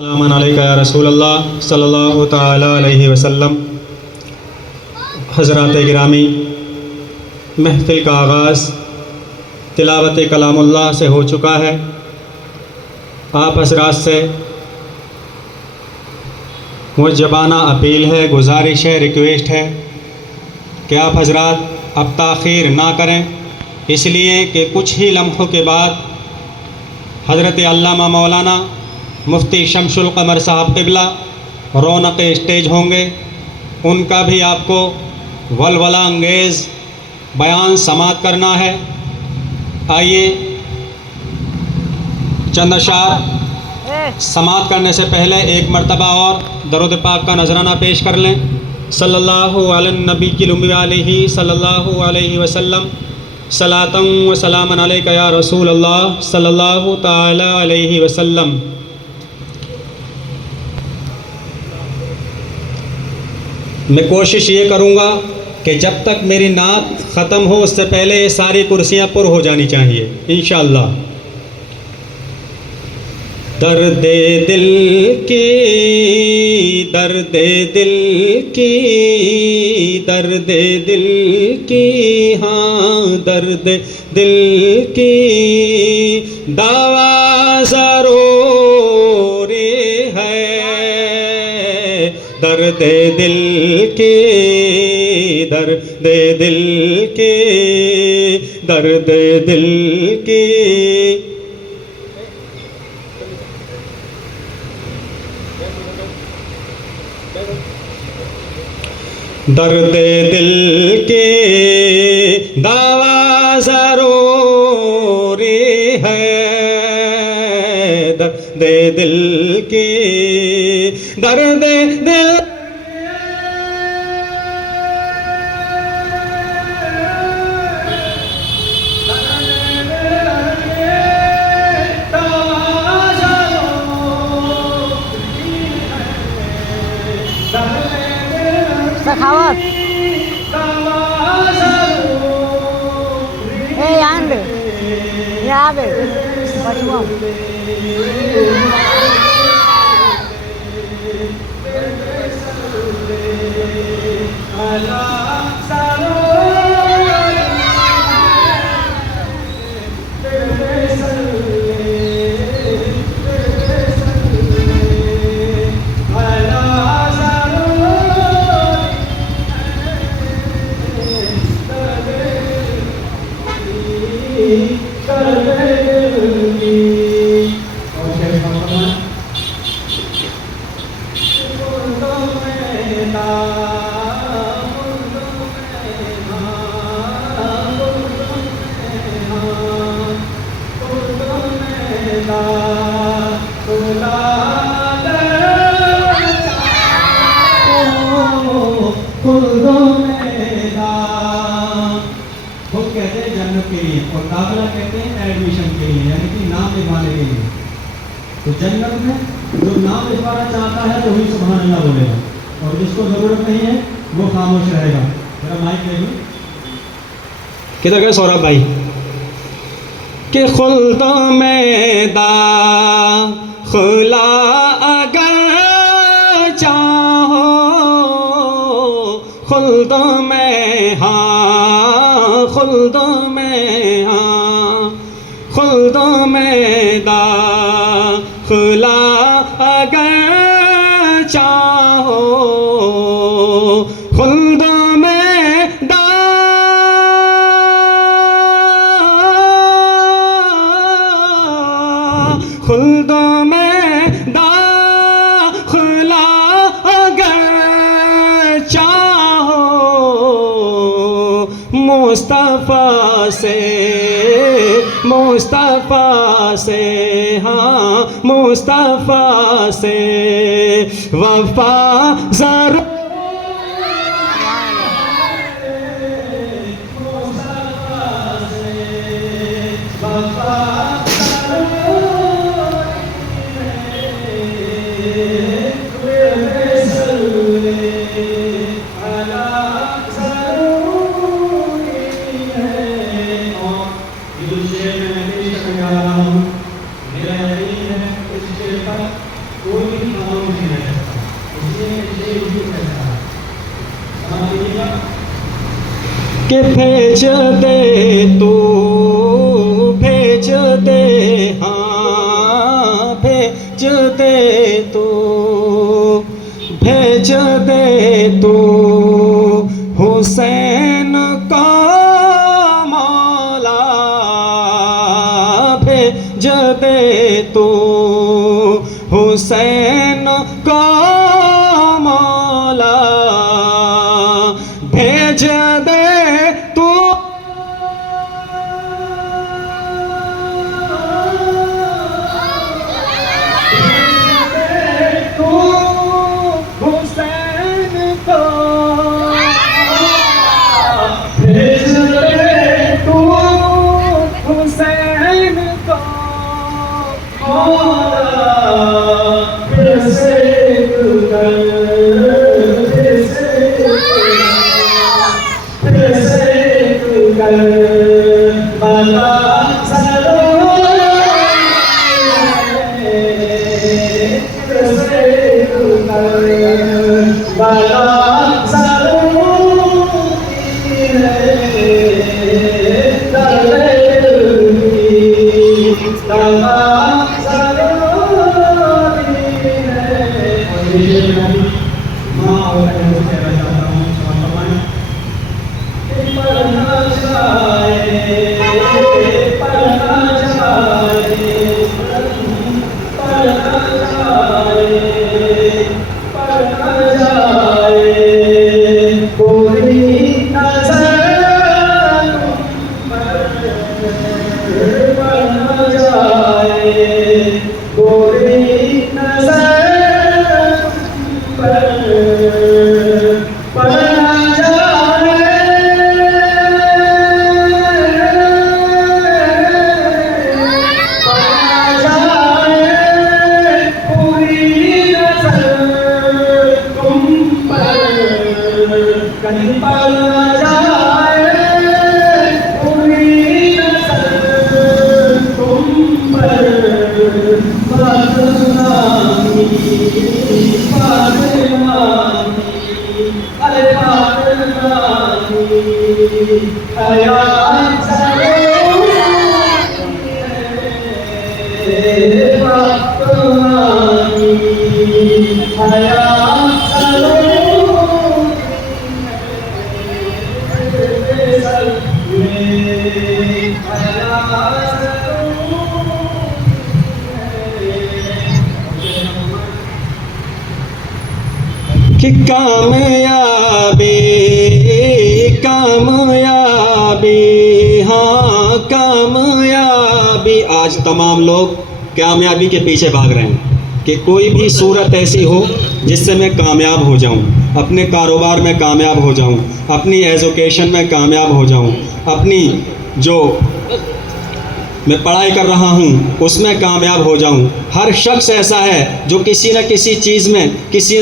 سلام علیکہ یا رسول اللہ صلی اللہ تعالی علیہ وسلم۔ حضرات گرامی، محفل کا آغاز تلاوت کلام اللہ سے ہو چکا ہے۔ آپ حضرات سے معجبانہ اپیل ہے، گزارش ہے، ریکویسٹ ہے کہ آپ حضرات اب تاخیر نہ کریں، اس لیے کہ کچھ ہی لمحوں کے بعد حضرت علامہ مولانا مفتی شمس القمر صاحب قبلہ رونق اسٹیج ہوں گے۔ ان کا بھی آپ کو ولولہ انگیز بیان سماعت کرنا ہے۔ آئیے چند اشعار سماعت کرنے سے پہلے ایک مرتبہ اور درود پاک کا نذرانہ پیش کر لیں۔ صلی اللہ علی النبی الأمی علیہ صلی اللہ علیہ وسلم، صلاۃ و سلام علیکہ یا رسول اللہ صلی اللہ تعالی علیہ وسلم۔ میں کوشش یہ کروں گا کہ جب تک میری نعت ختم ہو اس سے پہلے یہ ساری کرسیاں پر ہو جانی چاہیے انشاءاللہ۔ درد دل کی، درد دل کی، درد دل کی، ہاں درد دل کی دوا ضروری ہے۔ درد دل کی، درد دل کی، درد دل کی، درد دل کی دوا ضروری ہے۔ درد دل کی، درد دل سخاوت یان دے یا بے بچو وہ کہتے ہیں جنت کے لیے اور داخلہ کہتے ہیں ایڈمیشن کے لیے، یعنی کہ نام لکھوانے کے لیے۔ تو جنت میں جو نام لکھوانا چاہتا ہے تو وہی سبحان اللہ بولے گا، اور جس کو ضرورت نہیں ہے وہ خاموش رہے گا۔ میرا مائک لے لوں، کدھر گئے سوراب بھائی؟ کہ خلد میں داخلہ اگر چاہو، خلد میں ہاں، خلد میں ہاں، خلد میں داخلہ اگر چاہو، خلد میں خلد میں داخلہ اگر چاہو، مصطفیٰ سے، مصطفیٰ سے، ہاں مصطفیٰ سے وفا ضرور، کوئی کہ بھیج دے تو بھیج دے، ہاں بھیج دے تو بھیج دے تو حسین کا مولا، بھیج دے تو حسین کا مولا، بھیج دے تو حسین کا، بھیج دے تو حسین کا مولا، کہ کامیابی کامیابی، ہاں کامیابی، آج تمام لوگ کامیابی کے پیچھے بھاگ رہے ہیں کہ کوئی بھی صورت ایسی ہو جس سے میں کامیاب ہو جاؤں، اپنے کاروبار میں کامیاب ہو جاؤں، اپنی ایجوکیشن میں کامیاب ہو جاؤں، اپنی جو میں پڑھائی کر رہا ہوں اس میں کامیاب ہو جاؤں۔ ہر شخص ایسا ہے جو کسی نہ کسی چیز میں کسی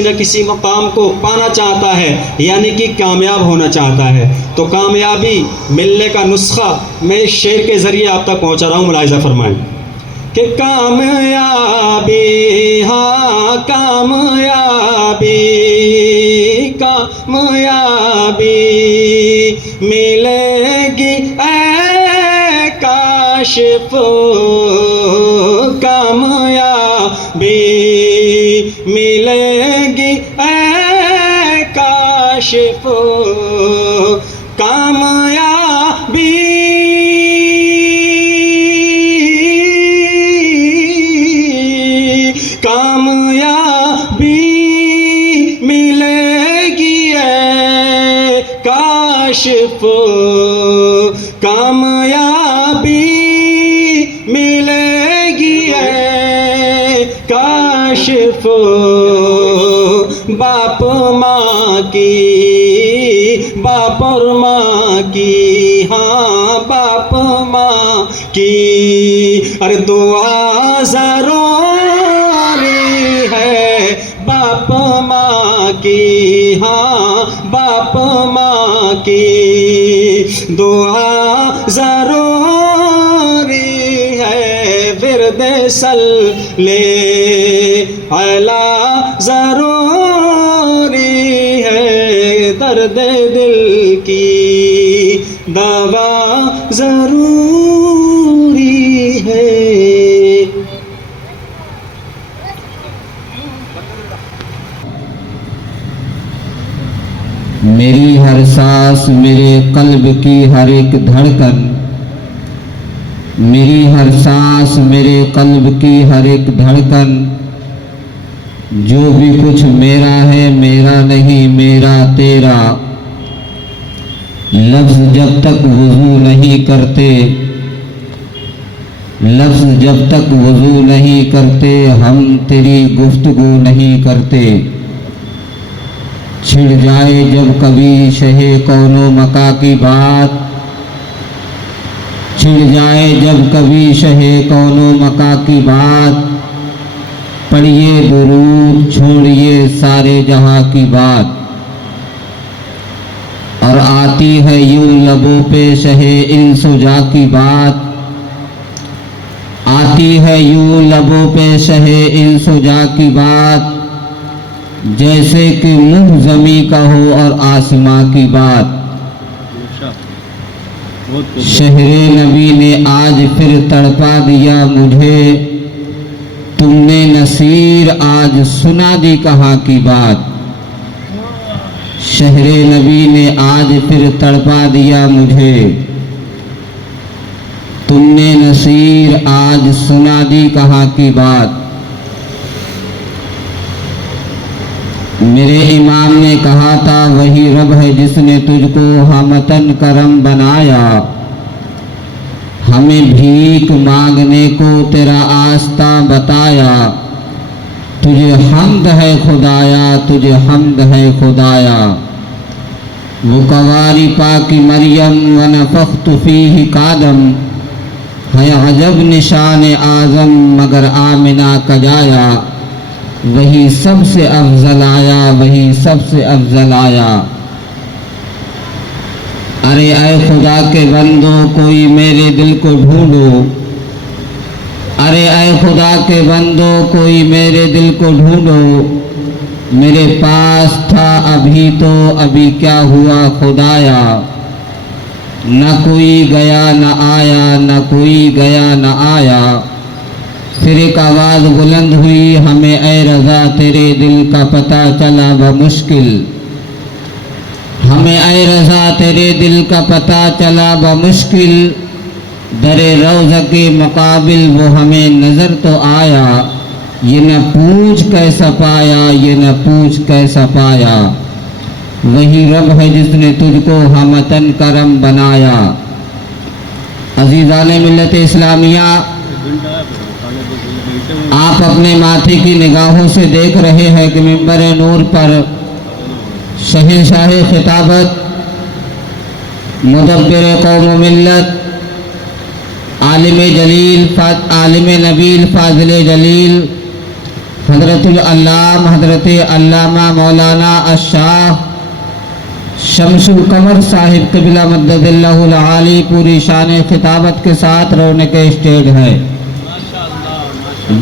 نہ کسی مقام کو پانا چاہتا ہے، یعنی کہ کامیاب ہونا چاہتا ہے۔ تو کامیابی ملنے کا نسخہ میں اس شعر کے ذریعے آپ تک پہنچا رہا ہوں، ملاحظہ فرمائیں کہ کامیابی، ہاں کامیابی کامیابی ملے گی اے کاشف، کامیابی ملے گی اے کاشف، کامیابی کامیابی ملے گی اے کاشف، کامیابی ملے گی اے کاشف، باپ ماں کی، باپ اور ماں کی، ہاں باپ ماں کی، ارے دعا ضروری ہے باپ ماں کی، ہاں باپ ماں کی دعا ضروری ہے، ورد صلی علی ضروری ہے، میری ہر سانس میرے قلب کی ہر ایک دھڑکن، میری ہر سانس میرے قلب کی ہر ایک دھڑکن، جو بھی کچھ میرا ہے میرا نہیں میرا تیرا۔ لفظ جب تک وضو نہیں کرتے، لفظ جب تک وضو نہیں کرتے، ہم تیری گفتگو نہیں کرتے۔ چھڑ جائے جب کبھی شہ کون و مکا کی بات، چھڑ جائے جب کبھی شہ کون و مکا کی بات، پڑھیے درود چھوڑیے سارے جہاں کی بات۔ اور آتی ہے یوں لبوں پہ شہ انس و جا کی بات، آتی ہے یوں لبوں پہ شہ انس و جا کی بات، جیسے کہ منہ زمیں کا ہو اور آسماں کی بات۔ شہر نبی نے آج پھر تڑپا دیا مجھے، تم نے نصیر آج سنا دی کہاں کی بات۔ شہر نبی نے آج پھر تڑپا دیا مجھے، تم نے نصیر آج سنا دی کہاں کی بات۔ میرے امام نے کہا تھا وہی رب ہے جس نے تجھ کو ہمتن کرم بنایا، ہمیں بھیک مانگنے کو تیرا آستہ بتایا، تجھے حمد ہے خدایا تجھے حمد ہے خدایا۔ وہ قواری پاکی مریم ونفخت فیہ کادم، ہے عجب نشان اعظم مگر آمنہ کا جایا، وہی سب سے افضل آیا وہی سب سے افضل آیا۔ ارے اے خدا کے بندو کوئی میرے دل کو ڈھونڈو، ارے اے خدا کے بندو کوئی میرے دل کو ڈھونڈو، میرے پاس تھا ابھی تو ابھی کیا ہوا خدایا، نہ کوئی گیا نہ آیا نہ کوئی گیا نہ آیا۔ پھر ایک آواز بلند ہوئی ہمیں اے رضا تیرے دل کا پتہ چلا بمشکل، ہمیں اے رضا تیرے دل کا پتہ چلا بمشکل، در روضہ کے مقابل وہ ہمیں نظر تو آیا، یہ نہ پوچھ کیسا پایا یہ نہ پوچھ کیسا پایا۔ وہی رب ہے جس نے تجھ کو ہمتن کرم بنایا۔ عزیزان ملت اسلامیہ، آپ اپنے ماتھے کی نگاہوں سے دیکھ رہے ہیں کہ منبر نور پر شہنشاہ خطابت، مدبر قوم و ملت، عالم جلیل عالم نبیل فاضل جلیل حضرت العلام حضرت علامہ مولانا الشاہ شمس القمر صاحب قبلہ مدد اللہ العالی پوری شان خطابت کے ساتھ رونق اسٹیج ہے۔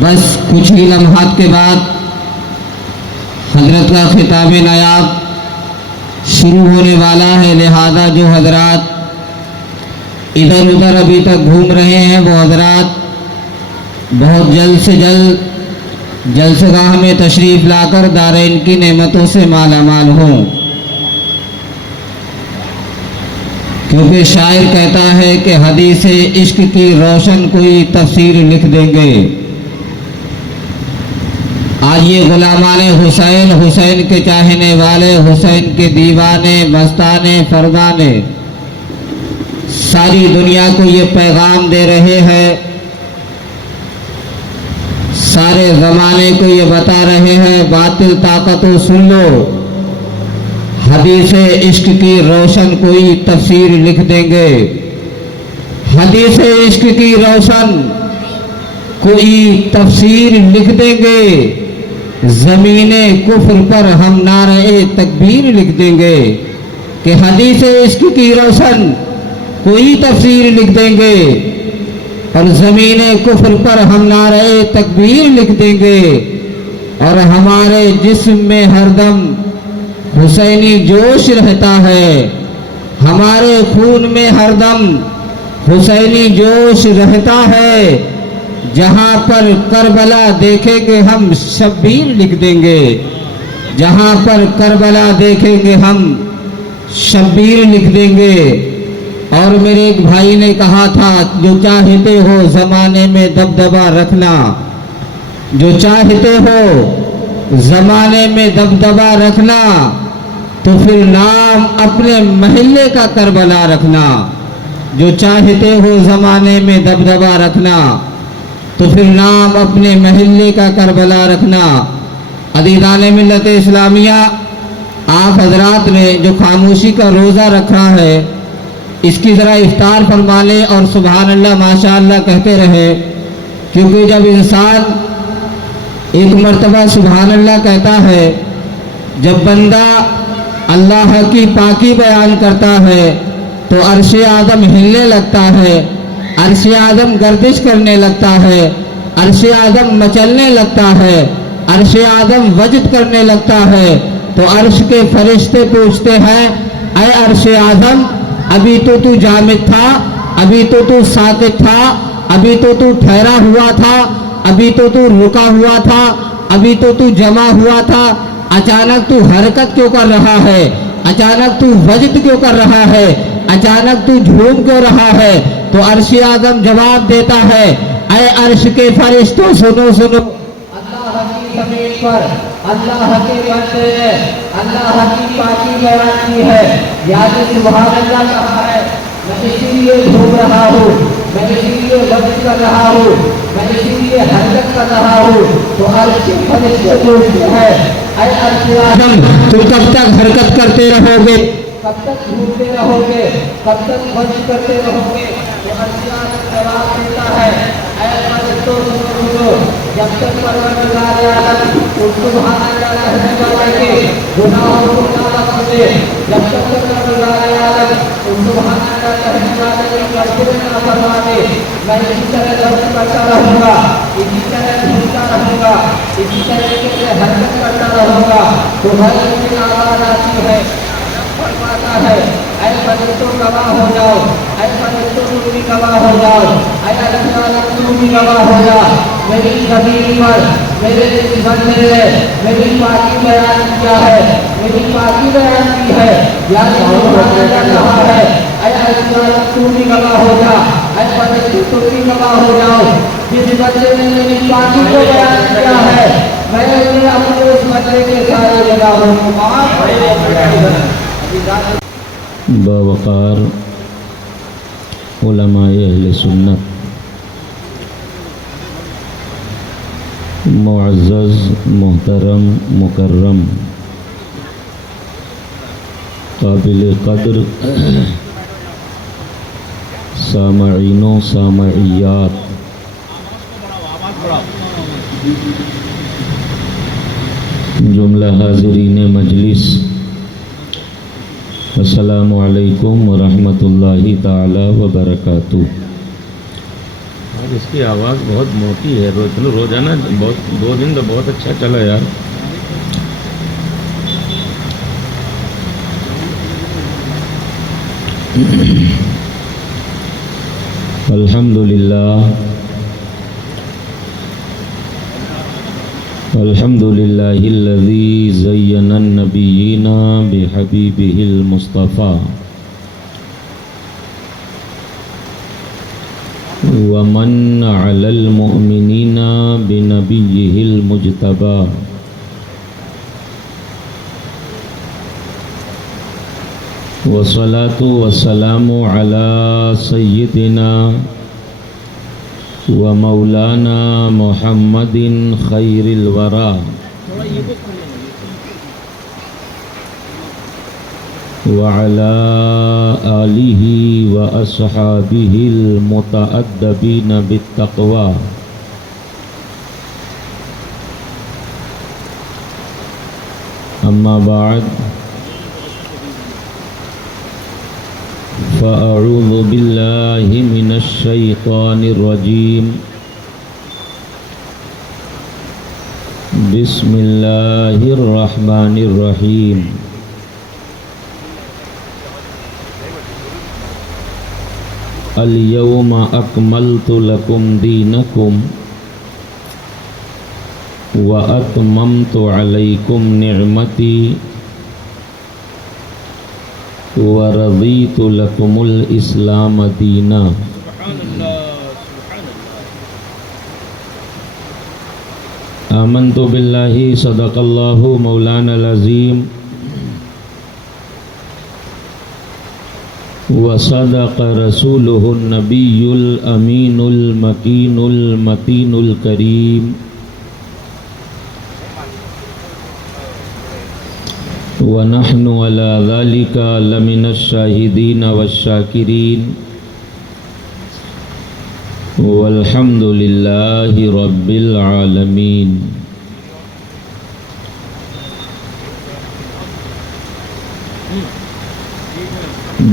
بس کچھ ہی لمحات کے بعد حضرت کا خطاب نایاب شروع ہونے والا ہے، لہذا جو حضرات ادھر ادھر ابھی تک گھوم رہے ہیں وہ حضرات بہت جلد سے جلد جلسہ گاہ میں تشریف لا کر دارین کی نعمتوں سے مالا مال ہوں، کیونکہ شاعر کہتا ہے کہ حدیث عشق کی روشن کوئی تفسیر لکھ دیں گے۔ آج یہ غلامان حسین، حسین کے چاہنے والے، حسین کے دیوانے مستانے فرزانے ساری دنیا کو یہ پیغام دے رہے ہیں، سارے زمانے کو یہ بتا رہے ہیں باطل طاقتوں سن لو، حدیث عشق کی روشن کوئی تفسیر لکھ دیں گے، حدیث عشق کی روشن کوئی تفسیر لکھ دیں گے، زمین کفر پر ہم نعرہ تکبیر لکھ دیں گے، کہ حدیث عشق کی روشن کوئی تفسیر لکھ دیں گے اور زمین کفر پر ہم نعرہ تکبیر لکھ دیں گے، اور ہمارے جسم میں ہر دم حسینی جوش رہتا ہے، ہمارے خون میں ہر دم حسینی جوش رہتا ہے، جہاں پر کربلا دیکھیں گے ہم شبیر لکھ دیں گے، جہاں پر کربلا دیکھیں گے ہم شبیر لکھ دیں گے۔ اور میرے ایک بھائی نے کہا تھا جو چاہتے ہو زمانے میں دبدبہ رکھنا، جو چاہتے ہو زمانے میں دبدبہ رکھنا تو پھر نام اپنے محلے کا کربلا رکھنا، جو چاہتے ہو زمانے میں دبدبہ رکھنا تو پھر نام اپنے محلے کا کربلا رکھنا۔ عزیزان ملت اسلامیہ، آپ حضرات نے جو خاموشی کا روزہ رکھا ہے اس کی ذرا افطار فرما لیں اور سبحان اللہ ماشاء اللہ کہتے رہے، کیونکہ جب انسان ایک مرتبہ سبحان اللہ کہتا ہے، جب بندہ اللہ کی پاکی بیان کرتا ہے تو عرش اعظم ہلنے لگتا ہے، عرش اعظم گردش کرنے لگتا ہے، عرش اعظم مچلنے لگتا ہے، عرش اعظم وجد کرنے لگتا ہے، تو عرش کے فرشتے پوچھتے ہیں، اے عرش اعظم، ابھی تو جامد تھا، ابھی تو ساکت تھا، ابھی تو ٹھہرا ہوا تھا، ابھی تو رکا ہوا تھا، ابھی تو جمع ہوا تھا، اچانک تو حرکت کیوں کر رہا ہے؟ اچانک تو وجد کیوں کر رہا ہے؟ اچانک تو جھوم کیوں رہا ہے؟ تو عرش اعظم جواب دیتا ہے، اے عرش کے فرشتوں سنو سنو، اللہ کی زمین پر اللہ کے بندے نے اللہ کی پاکی بیان کی ہے، یاد سبحان اللہ کہا ہے، میں اسی لیے گھوم رہا ہوں، میں اسی لیے وجد کر رہا ہوں، میں اسی لیے حرکت کر رہا ہوں۔ تو عرش کے فرشتے پوچھتے ہیں، اے عرش اعظم، تم کب تک حرکت کرتے رہو گے؟ کب تک گھومتے رہو گے؟ کب تک وجد کرتے رہو گے؟ تو عرش اعظم جواب دیتا ہے، اے فرشتوں سنو، جب تک پروردگار عالم اس سبحان اللہ کہنے والے کے گناہوں کو نہ بخش دے، جب تک پروردگار عالم اس سبحان اللہ کہنے والے کی غفلت نہ فرما دے، میں اسی طرح درد کرتا رہوں گا، اسی طرح گھومتا رہوں گا، اسی طریقے سے حرکت کرتا رہوں گا۔ تو ہر ایک آواز آتی ہے، فرماتا ہے، اے فرشتوں گواہ ہو جاؤ، اے فرشتوں تم بھی گواہ ہو جاؤ، اے اللہ تعالیٰ تم بھی گواہ ہو جا، میری زمین پر میرے اس بندے نے میری پاکی بیان کیا ہے، میری پاکی بیان کی ہے، یا کہا ہے، اے اللہ تعالیٰ تم بھی گواہ ہو جا، اے فرشتوں تم بھی گواہ ہو جاؤ، جس بندے نے میری پاکی کو بیان کیا ہے میں نے اپنے اس بندے کے سارے گناہوں کو معاف کر دیا۔ باوقار علماء اہل سنت، معزز محترم مکرم قابل قدر سامعین و سامعیات، جملہ حاضرین مجلس، السلام علیکم ورحمۃ اللہ تعالی وبرکاتہ۔ آج اس کی آواز بہت موٹی ہے، روزانہ دو دن تو بہت اچھا چلا یار۔ الحمدللہ الذی زین النبیین بحبیبہ المصطفیٰ ومن علی المؤمنین بنبیہ المجتبیٰ والصلاة والسلام علی سیدنا ومولانا محمد خیر الورى وعلى آلہ وأصحابہ المتأدبین بالتقوى۔ اما بعد، فأعوذ باللہ من الشیطان الرجیم، بسم اللہ الرحمن الرحیم۔ اليوم اکملت لکم دینکم واتممت علیکم نعمتی ورضیت لکم الاسلام دینا۔ آمنت باللہ صدق اللہ مولانا العظیم وصدق رسولہ النبی الامین المکین المتین الکریم ونحن علی ذلک لمن الشاہدین والشاکرین والحمد للہ رب العالمین۔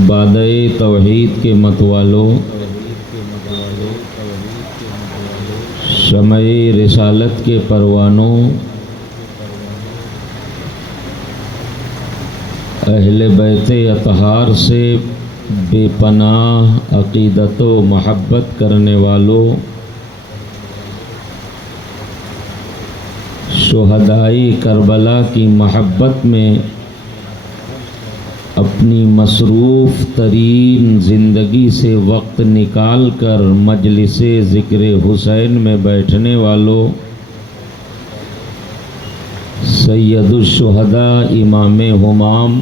بادئ توحید کے متوالوں، شمع رسالت کے پروانوں، اہل بیت اطہار سے بے پناہ عقیدت و محبت کرنے والوں، شہدائے کربلا کی محبت میں اپنی مصروف ترین زندگی سے وقت نکال کر مجلس ذکر حسین میں بیٹھنے والوں، سید الشہداء امام ہمام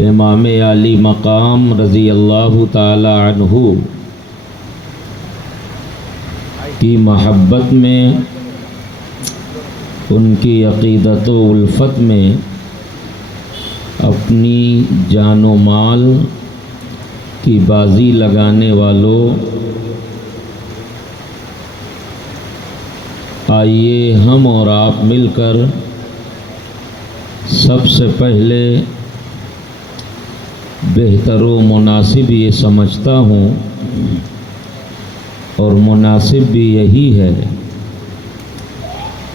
امام علی مقام رضی اللہ تعالی عنہ کی محبت میں، ان کی عقیدت و الفت میں اپنی جان و مال کی بازی لگانے والوں، آئیے ہم اور آپ مل کر سب سے پہلے بہتر و مناسب یہ سمجھتا ہوں، اور مناسب بھی یہی ہے،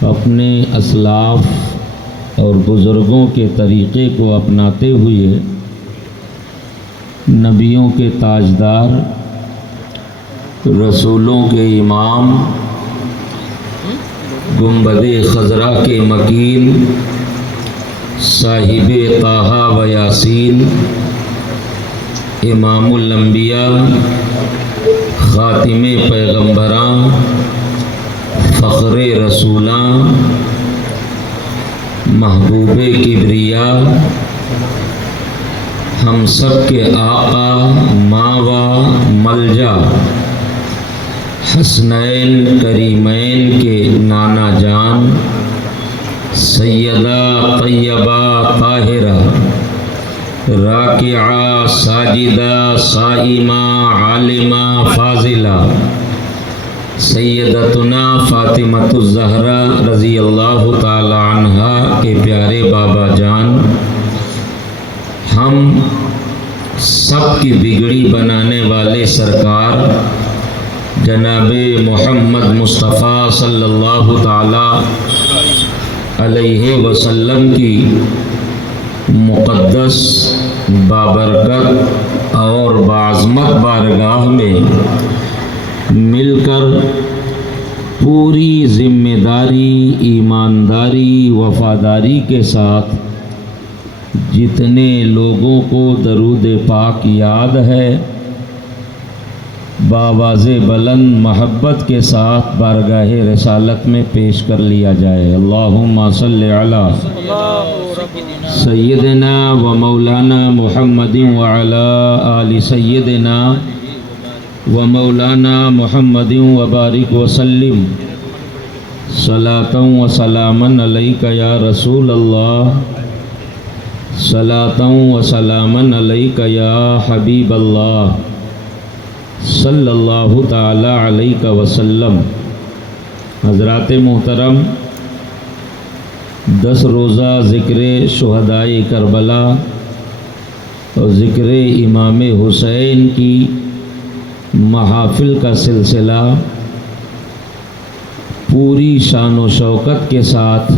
اپنے اسلاف اور بزرگوں کے طریقے کو اپناتے ہوئے نبیوں کے تاجدار، رسولوں کے امام، گنبد خضرا کے مکین، صاحب طٰہٰ و یاسین، امام الانبیاء، خاتم پیغمبراں، فخر رسولاں، محبوب کبریا، ہم سب کے آقا، ماوا، ملجا، حسنین کریمین کے نانا جان، سیدہ طیبہ طاہرہ، راکعہ ساجدہ صائمہ عالمہ فاضلہ، سیدتنا فاطمۃ الزہرا رضی اللہ تعالی عنہا کے پیارے بابا جان، ہم سب کی بگڑی بنانے والے سرکار جناب محمد مصطفیٰ صلی اللہ تعالی علیہ وسلم کی مقدس بابرکت اور بعظمت بارگاہ میں مل کر پوری ذمہ داری، ایمانداری، وفاداری کے ساتھ جتنے لوگوں کو درود پاک یاد ہے بآواز بلند محبت کے ساتھ بارگاہ رسالت میں پیش کر لیا جائے۔ اللہم صلی علی سیدنا و مولانا محمد وعلی آل سیدنا و مولانا محمد وبارک وسلم صلاۃ و سلاما علیک یا رسول اللہ، صلاۃ و سلاما علیک یا حبیب اللہ صلی اللہ تعالی علیہ وسلم۔ حضرات محترم، 10 روزہ ذکر شہدائے کربلا اور ذکر امام حسین کی محافل کا سلسلہ پوری شان و شوکت کے ساتھ،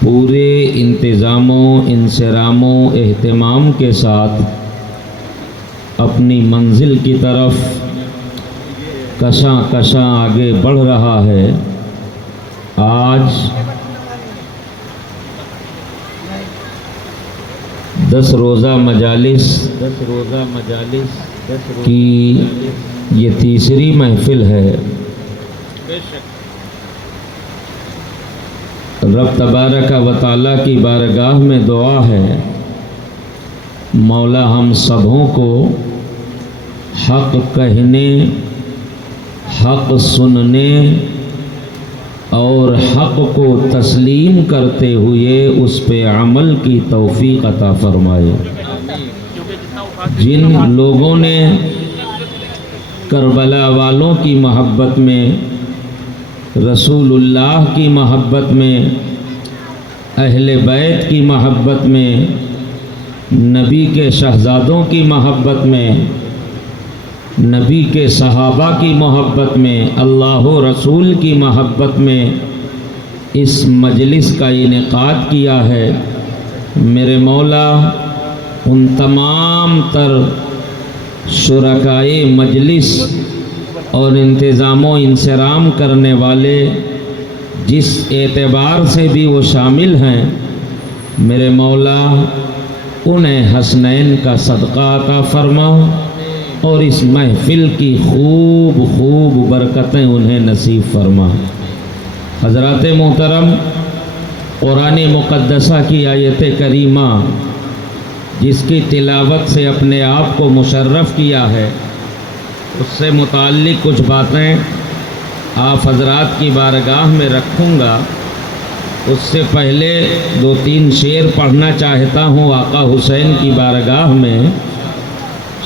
پورے انتظام و انصرام و اہتمام کے ساتھ اپنی منزل کی طرف کشاں کشاں آگے بڑھ رہا ہے۔ آج 10 روزہ مجالس کی یہ تیسری محفل ہے۔ رب تبارک و تعالیٰ کی بارگاہ میں دعا ہے، مولا ہم سبوں کو حق کہنے، حق سننے اور حق کو تسلیم کرتے ہوئے اس پہ عمل کی توفیق عطا فرمائے۔ جن لوگوں نے کربلا والوں کی محبت میں، رسول اللہ کی محبت میں، اہل بیت کی محبت میں، نبی کے شہزادوں کی محبت میں، نبی کے صحابہ کی محبت میں، اللہ و رسول کی محبت میں اس مجلس کا انعقاد کیا ہے، میرے مولا ان تمام تر شرکائے مجلس اور انتظام و انصرام کرنے والے جس اعتبار سے بھی وہ شامل ہیں، میرے مولا انہیں حسنین کا صدقہ عطا فرما اور اس محفل کی خوب خوب برکتیں انہیں نصیب فرما۔ حضرات محترم، قرآن مقدسہ کی آیت کریمہ جس کی تلاوت سے اپنے آپ کو مشرف کیا ہے، اس سے متعلق کچھ باتیں آپ حضرات کی بارگاہ میں رکھوں گا۔ اس سے پہلے 2-3 شعر پڑھنا چاہتا ہوں آقا حسین کی بارگاہ میں۔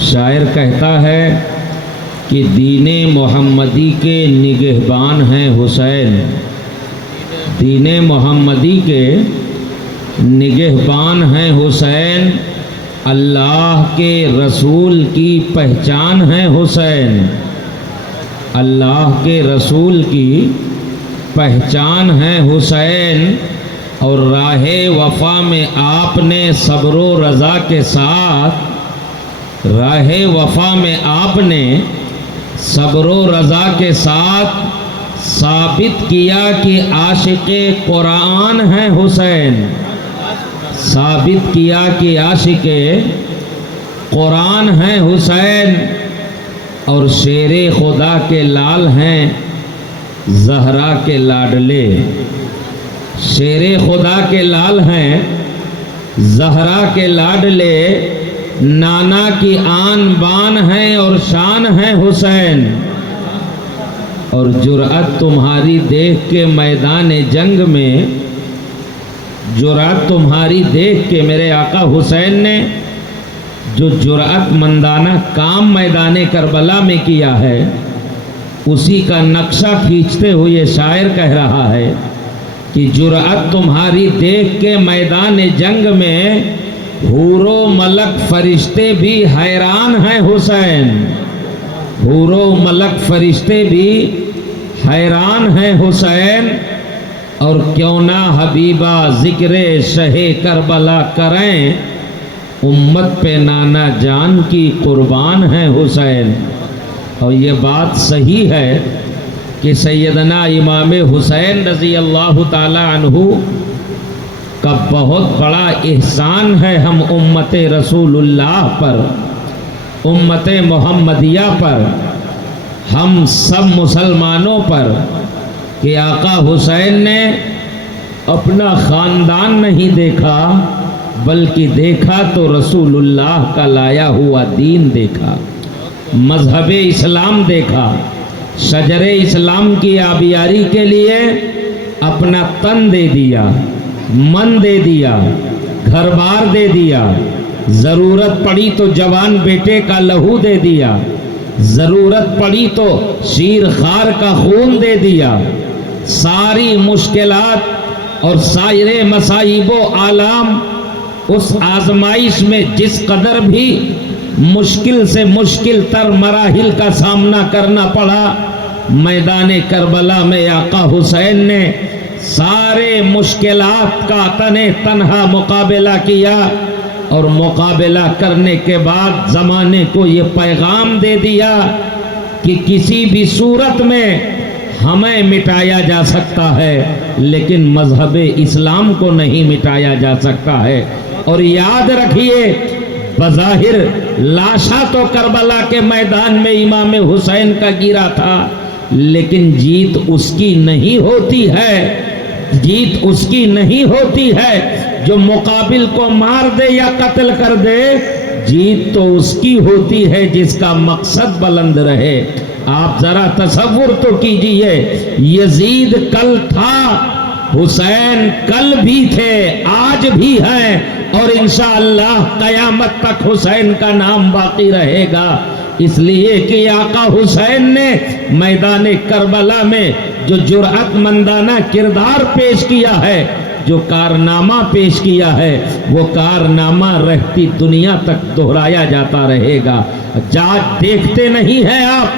شاعر کہتا ہے کہ دین محمدی کے نگہبان ہیں حسین، دین محمدی کے نگہبان ہیں حسین، اللہ کے رسول کی پہچان ہے حسین، اللہ کے رسول کی پہچان ہے حسین، اور راہ وفا میں آپ نے صبر و رضا کے ساتھ، راہ وفا میں آپ نے صبر و رضا کے ساتھ ثابت کیا کہ عاشق قرآن ہے حسین، ثابت کیا کہ عاشق قرآن ہے حسین، اور شیر خدا کے لال ہیں زہرا کے لاڈلے، شیر خدا کے لال ہیں زہرا کے لاڈلے، نانا کی آن بان ہے اور شان ہے حسین، اور جرأت تمہاری دیکھ کے میدان جنگ میں، جرأت تمہاری دیکھ کے میرے آقا حسین نے جو جرأت مندانہ کام میدان کربلا میں کیا ہے، اسی کا نقشہ کھینچتے ہوئے شاعر کہہ رہا ہے کہ جرأت تمہاری دیکھ کے میدان جنگ میں حور و ملک فرشتے بھی حیران ہیں حسین، حور و ملک فرشتے بھی حیران ہیں حسین، اور کیوں نہ حبیبہ ذکر شہ کربلا کریں، امت پہ نانا جان کی قربان ہے حسین۔ اور یہ بات صحیح ہے کہ سیدنا امام حسین رضی اللہ تعالی عنہ کا بہت بڑا احسان ہے ہم امت رسول اللہ پر، امت محمدیہ پر، ہم سب مسلمانوں پر، کہ آقا حسین نے اپنا خاندان نہیں دیکھا بلکہ دیکھا تو رسول اللہ کا لایا ہوا دین دیکھا، مذہب اسلام دیکھا، شجر اسلام کی آبیاری کے لیے اپنا تن دے دیا، من دے دیا، گھر بار دے دیا، ضرورت پڑی تو جوان بیٹے کا لہو دے دیا، ضرورت پڑی تو شیر خار کا خون دے دیا، ساری مشکلات اور سائر مصائب و آلام اس آزمائش میں جس قدر بھی مشکل سے مشکل تر مراحل کا سامنا کرنا پڑا، میدان کربلا میں آقا حسین نے سارے مشکلات کا تنہا مقابلہ کیا، اور مقابلہ کرنے کے بعد زمانے کو یہ پیغام دے دیا کہ کسی بھی صورت میں ہمیں مٹایا جا سکتا ہے لیکن مذہب اسلام کو نہیں مٹایا جا سکتا ہے۔ اور یاد رکھیے بظاہر لاشا تو کربلا کے میدان میں امام حسین کا گرا تھا، لیکن جیت اس کی نہیں ہوتی ہے، جیت اس کی نہیں ہوتی ہے جو مقابل کو مار دے یا قتل کر دے، جیت تو اس کی ہوتی ہے جس کا مقصد بلند رہے۔ آپ ذرا تصور تو کیجئے، یزید کل تھا، حسین کل بھی تھے، آج بھی ہیں، اور انشاءاللہ قیامت تک حسین کا نام باقی رہے گا، اس لیے کہ آقا حسین نے میدان کربلا میں جو جرأت مندانہ کردار پیش کیا ہے، جو کارنامہ پیش کیا ہے، وہ کارنامہ رہتی دنیا تک دہرایا جاتا رہے گا۔ آج دیکھتے نہیں ہیں آپ،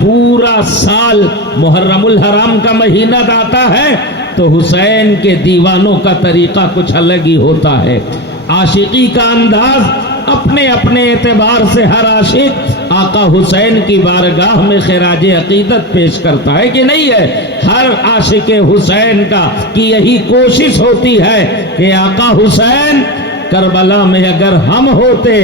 پورا سال محرم الحرام کا مہینہ آتا ہے تو حسین کے دیوانوں کا طریقہ کچھ الگ ہی ہوتا ہے، عاشقی کا انداز اپنے اپنے اعتبار سے ہر عاشق آقا حسین کی بارگاہ میں خراج عقیدت پیش کرتا ہے کہ نہیں ہے؟ ہر عاشق حسین کا کی یہی کوشش ہوتی ہے کہ آقا حسین کربلا میں اگر ہم ہوتے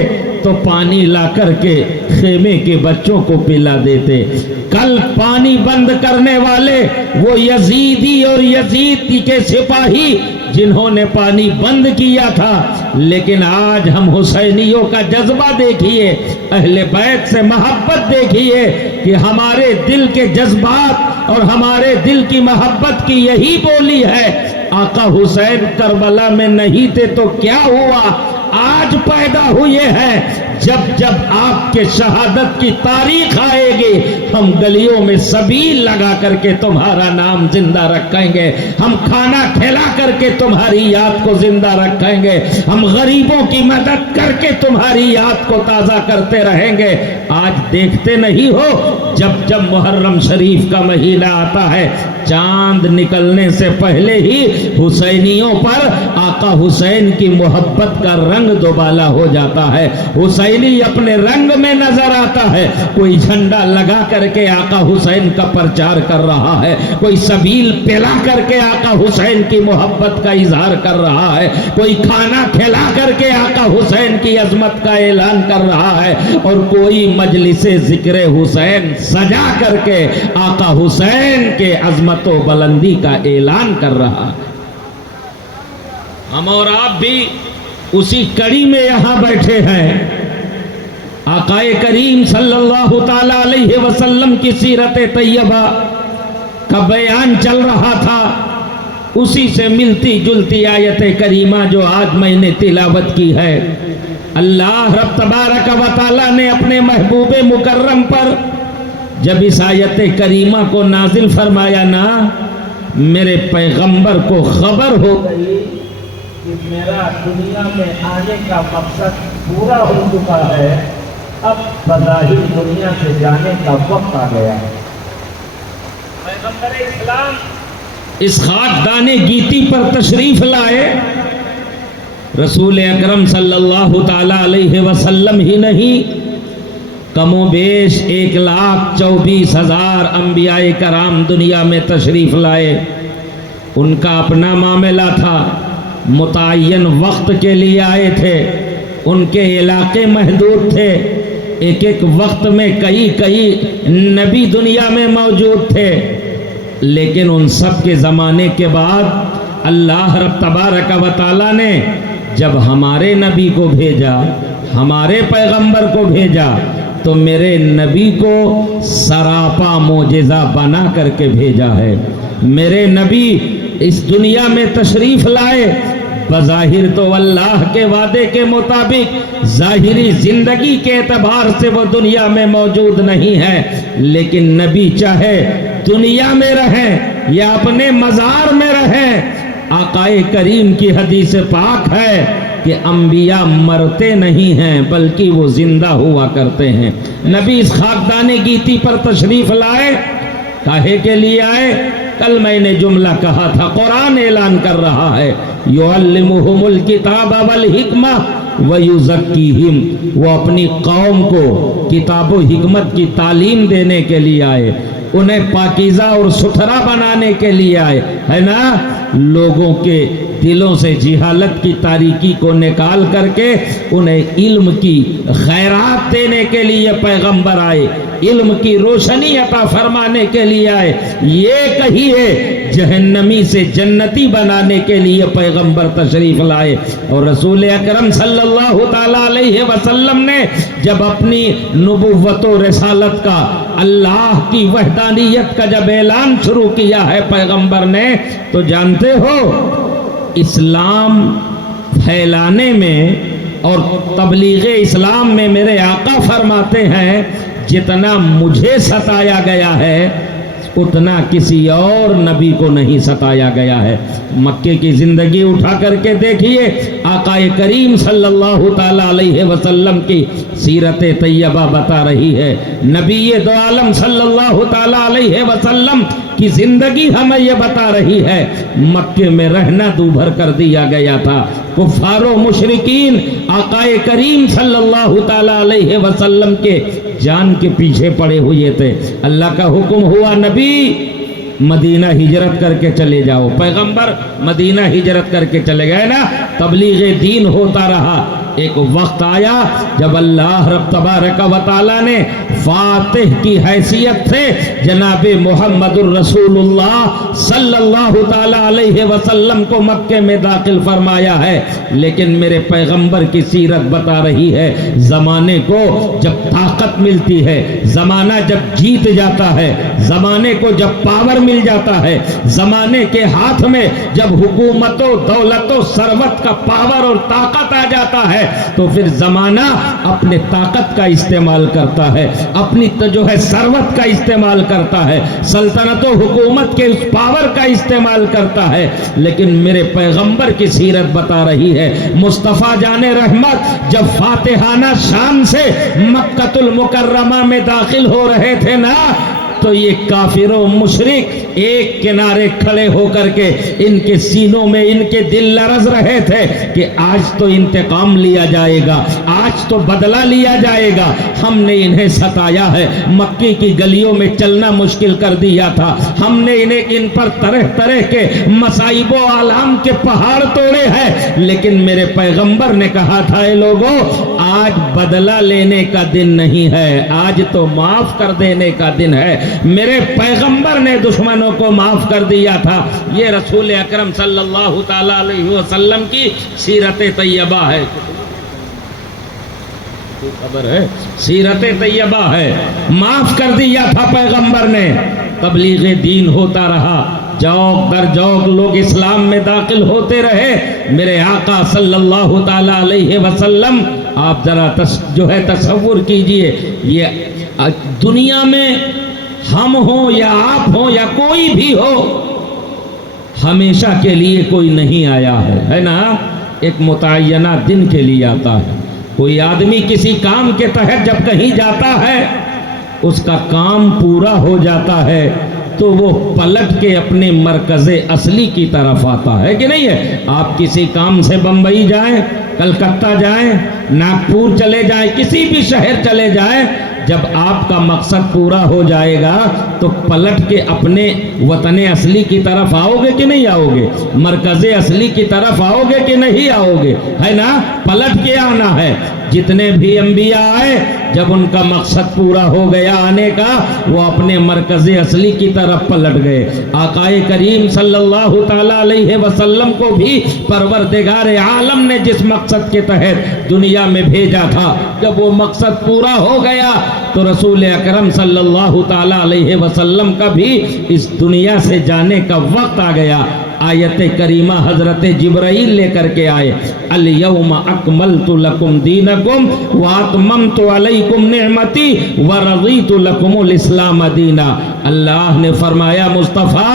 تو پانی لا کر کے خیمے کے بچوں کو پلا دیتے۔ کل پانی بند کرنے والے وہ یزیدی اور یزید کے سپاہی جنہوں نے پانی بند کیا تھا، لیکن آج ہم حسینیوں کا جذبہ دیکھیے، اہل بیت سے محبت دیکھیے کہ ہمارے دل کے جذبات اور ہمارے دل کی محبت کی یہی بولی ہے۔ آقا حسین کربلا میں نہیں تھے تو کیا ہوا، آج پیدا ہوئے ہیں، جب جب آپ کے شہادت کی تاریخ آئے گی ہم گلیوں میں سبیل لگا کر کے تمہارا نام زندہ رکھیں گے، ہم کھانا کھلا کر کے تمہاری یاد کو زندہ رکھیں گے، ہم غریبوں کی مدد کر کے تمہاری یاد کو تازہ کرتے رہیں گے۔ آج دیکھتے نہیں ہو، جب جب محرم شریف کا مہینہ آتا ہے، چاند نکلنے سے پہلے ہی حسینیوں پر آقا حسین کی محبت کا رنگ دوبالا ہو جاتا ہے، حسینی اپنے رنگ میں نظر آتا ہے۔ کوئی جھنڈا لگا کر کے آقا حسین کا پرچار کر رہا ہے، کوئی سبیل پلا کر کے آقا حسین کی محبت کا اظہار کر رہا ہے، کوئی کھانا کھلا کر کے آقا حسین کی عظمت کا اعلان کر رہا ہے، اور کوئی مجلس ذکر حسین سجا کر کے آقا حسین کے عظمت و بلندی کا اعلان کر رہا ہے۔ ہم اور آپ بھی اسی کڑی میں یہاں بیٹھے ہیں۔ آقا کریم صلی اللہ تعالی علیہ وسلم کی سیرت طیبہ کا بیان چل رہا تھا، اسی سے ملتی جلتی آیت کریمہ جو آج میں نے تلاوت کی ہے۔ اللہ رب تبارک و تعالی نے اپنے محبوب مکرم پر جب اس آیت کریمہ کو نازل فرمایا نا، میرے پیغمبر کو خبر ہو گئی کہ میرا دنیا میں آنے کا مقصد پورا ہو چکا ہے، اب بظاہر دنیا سے جانے کا وقت آ گیا ہے۔ پیغمبر اسلام اس خاکدان گیتی پر تشریف لائے، رسول اکرم صلی اللہ تعالی علیہ وسلم ہی نہیں، کم و بیش 1,24,000 انبیاء کرام دنیا میں تشریف لائے۔ ان کا اپنا معاملہ تھا، متعین وقت کے لیے آئے تھے، ان کے علاقے محدود تھے، ایک ایک وقت میں کئی نبی دنیا میں موجود تھے، لیکن ان سب کے زمانے کے بعد اللہ رب تبارک و تعالی نے جب ہمارے نبی کو بھیجا، ہمارے پیغمبر کو بھیجا، تو میرے نبی کو سراپا معجزہ بنا کر کے بھیجا ہے۔ میرے نبی اس دنیا میں تشریف لائے، بظاہر تو اللہ کے وعدے کے مطابق ظاہری زندگی کے اعتبار سے وہ دنیا میں موجود نہیں ہے، لیکن نبی چاہے دنیا میں رہیں یا اپنے مزار میں رہیں، آقا کریم کی حدیث پاک ہے کہ انبیاء مرتے نہیں ہیں بلکہ وہ زندہ ہوا کرتے ہیں۔ نبی اس خاکدان گیتی پر تشریف لائے، کاہے کے لیے آئے؟ کل میں نے جملہ کہا تھا، قرآن اعلان کر رہا ہے یعلمہم الکتاب والحکمہ ویزکیہم، وہ اپنی قوم کو کتاب و حکمت کی تعلیم دینے کے لیے آئے۔ انہیں پاکیزہ اور ستھرا بنانے کے لیے آئے، ہے نا؟ لوگوں کے دلوں سے جہالت کی تاریکی کو نکال کر کے انہیں علم کی خیرات دینے کے لیے پیغمبر آئے، علم کی روشنی عطا فرمانے کے لیے آئے۔ یہ کہیے جہنمی سے جنتی بنانے کے لیے پیغمبر تشریف لائے۔ اور رسول اکرم صلی اللہ تعالی علیہ وسلم نے جب اپنی نبوت و رسالت کا، اللہ کی وحدانیت کا جب اعلان شروع کیا ہے پیغمبر نے، تو جانتے ہو اسلام پھیلانے میں اور تبلیغ اسلام میں میرے آقا فرماتے ہیں جتنا مجھے ستایا گیا ہے اتنا کسی اور نبی کو نہیں ستایا گیا ہے۔ مکے کی زندگی اٹھا کر کے دیکھیے، آقا کریم صلی اللہ تعالی علیہ وسلم کی سیرت طیبہ بتا رہی ہے، نبی دو عالم صلی اللہ تعالی علیہ وسلم کی زندگی ہمیں یہ بتا رہی ہے۔ مکے میں رہنا دوبھر کر دیا گیا تھا، کفار و مشرکین آقا کریم صلی اللہ تعالی علیہ وسلم کے جان کے پیچھے پڑے ہوئے تھے۔ اللہ کا حکم ہوا نبی مدینہ ہجرت کر کے چلے جاؤ، پیغمبر مدینہ ہجرت کر کے چلے گئے نا، تبلیغ دین ہوتا رہا۔ ایک وقت آیا جب اللہ رب تبارک و تعالی نے فاتح کی حیثیت سے جناب محمد الرسول اللہ صلی اللہ تعالی علیہ وسلم کو مکے میں داخل فرمایا ہے، لیکن میرے پیغمبر کی سیرت بتا رہی ہے زمانے کو جب طاقت ملتی ہے، زمانہ جب جیت جاتا ہے، زمانے کو جب پاور مل جاتا ہے، زمانے کے ہاتھ میں جب حکومت و دولت و ثروت کا پاور اور طاقت آ جاتا ہے، تو پھر زمانہ اپنے طاقت کا استعمال کرتا ہے، اپنی جو ہے ثروت کا استعمال کرتا ہے، سلطنت و حکومت کے اس پاور کا استعمال کرتا ہے۔ لیکن میرے پیغمبر کی سیرت بتا رہی ہے، مصطفیٰ جان رحمت جب فاتحانہ شان سے مکہ المکرمہ میں داخل ہو رہے تھے نا، تو یہ کافر و مشرک ایک کنارے کھڑے ہو کر کے ان کے سینوں میں ان کے دل لرز رہے تھے کہ آج تو انتقام لیا جائے گا، آج تو بدلہ لیا جائے گا، ہم نے انہیں ستایا ہے، مکے کی گلیوں میں چلنا مشکل کر دیا تھا، ہم نے ان پر طرح طرح کے مصائب و آلام کے پہاڑ توڑے ہیں، لیکن میرے پیغمبر نے کہا تھا اے لوگوں آج بدلہ لینے کا دن نہیں ہے، آج تو معاف کر دینے کا دن ہے۔ میرے پیغمبر نے دشمنوں کو معاف کر دیا تھا۔ یہ رسول اکرم صلی اللہ تعالی علیہ وسلم کی سیرت طیبہ ہے، خبر ہے، سیرت طیبہ ہے، معاف کر دیا تھا پیغمبر نے۔ تبلیغ دین ہوتا رہا، جوق در جوق لوگ اسلام میں داخل ہوتے رہے۔ میرے آقا صلی اللہ تعالی علیہ وسلم، آپ ذرا جو ہے تصور کیجئے، یہ دنیا میں ہم ہوں یا آپ ہوں یا کوئی بھی ہو، ہمیشہ کے لیے کوئی نہیں آیا ہے نا، ایک متعینہ دن کے لیے آتا ہے۔ کوئی آدمی کسی کام کے تحت جب کہیں جاتا ہے، اس کا کام پورا ہو جاتا ہے تو وہ پلٹ کے اپنے مرکز اصلی کی طرف آتا ہے کہ نہیں ہے؟ آپ کسی کام سے بمبئی جائیں، کلکتہ جائیں، ناگپور چلے جائیں، کسی بھی شہر چلے جائیں، جب آپ کا مقصد پورا ہو جائے گا تو پلٹ کے اپنے وطن اصلی کی طرف آؤ گے کہ نہیں آؤ گے؟ مرکز اصلی کی طرف آؤ گے کہ نہیں آؤ گے؟ ہے نا، پلٹ کے آنا ہے۔ جتنے بھی انبیاء آئے، جب ان کا مقصد پورا ہو گیا آنے کا، وہ اپنے مرکز اصلی کی طرف پلٹ گئے۔ آقا کریم صلی اللہ تعالی علیہ وسلم کو بھی پروردگار عالم نے جس مقصد کے تحت دنیا میں بھیجا تھا، جب وہ مقصد پورا ہو گیا تو رسول اکرم صلی اللہ تعالی علیہ وسلم کا بھی اس دنیا سے جانے کا وقت آ گیا۔ آیت کریمہ حضرت جبرائیل لے کر کے آئے، الیوم اکملت لکم دینکم واتممت علیکم نعمتی ورضیت لکم الاسلام دینا۔ اللہ نے فرمایا مصطفیٰ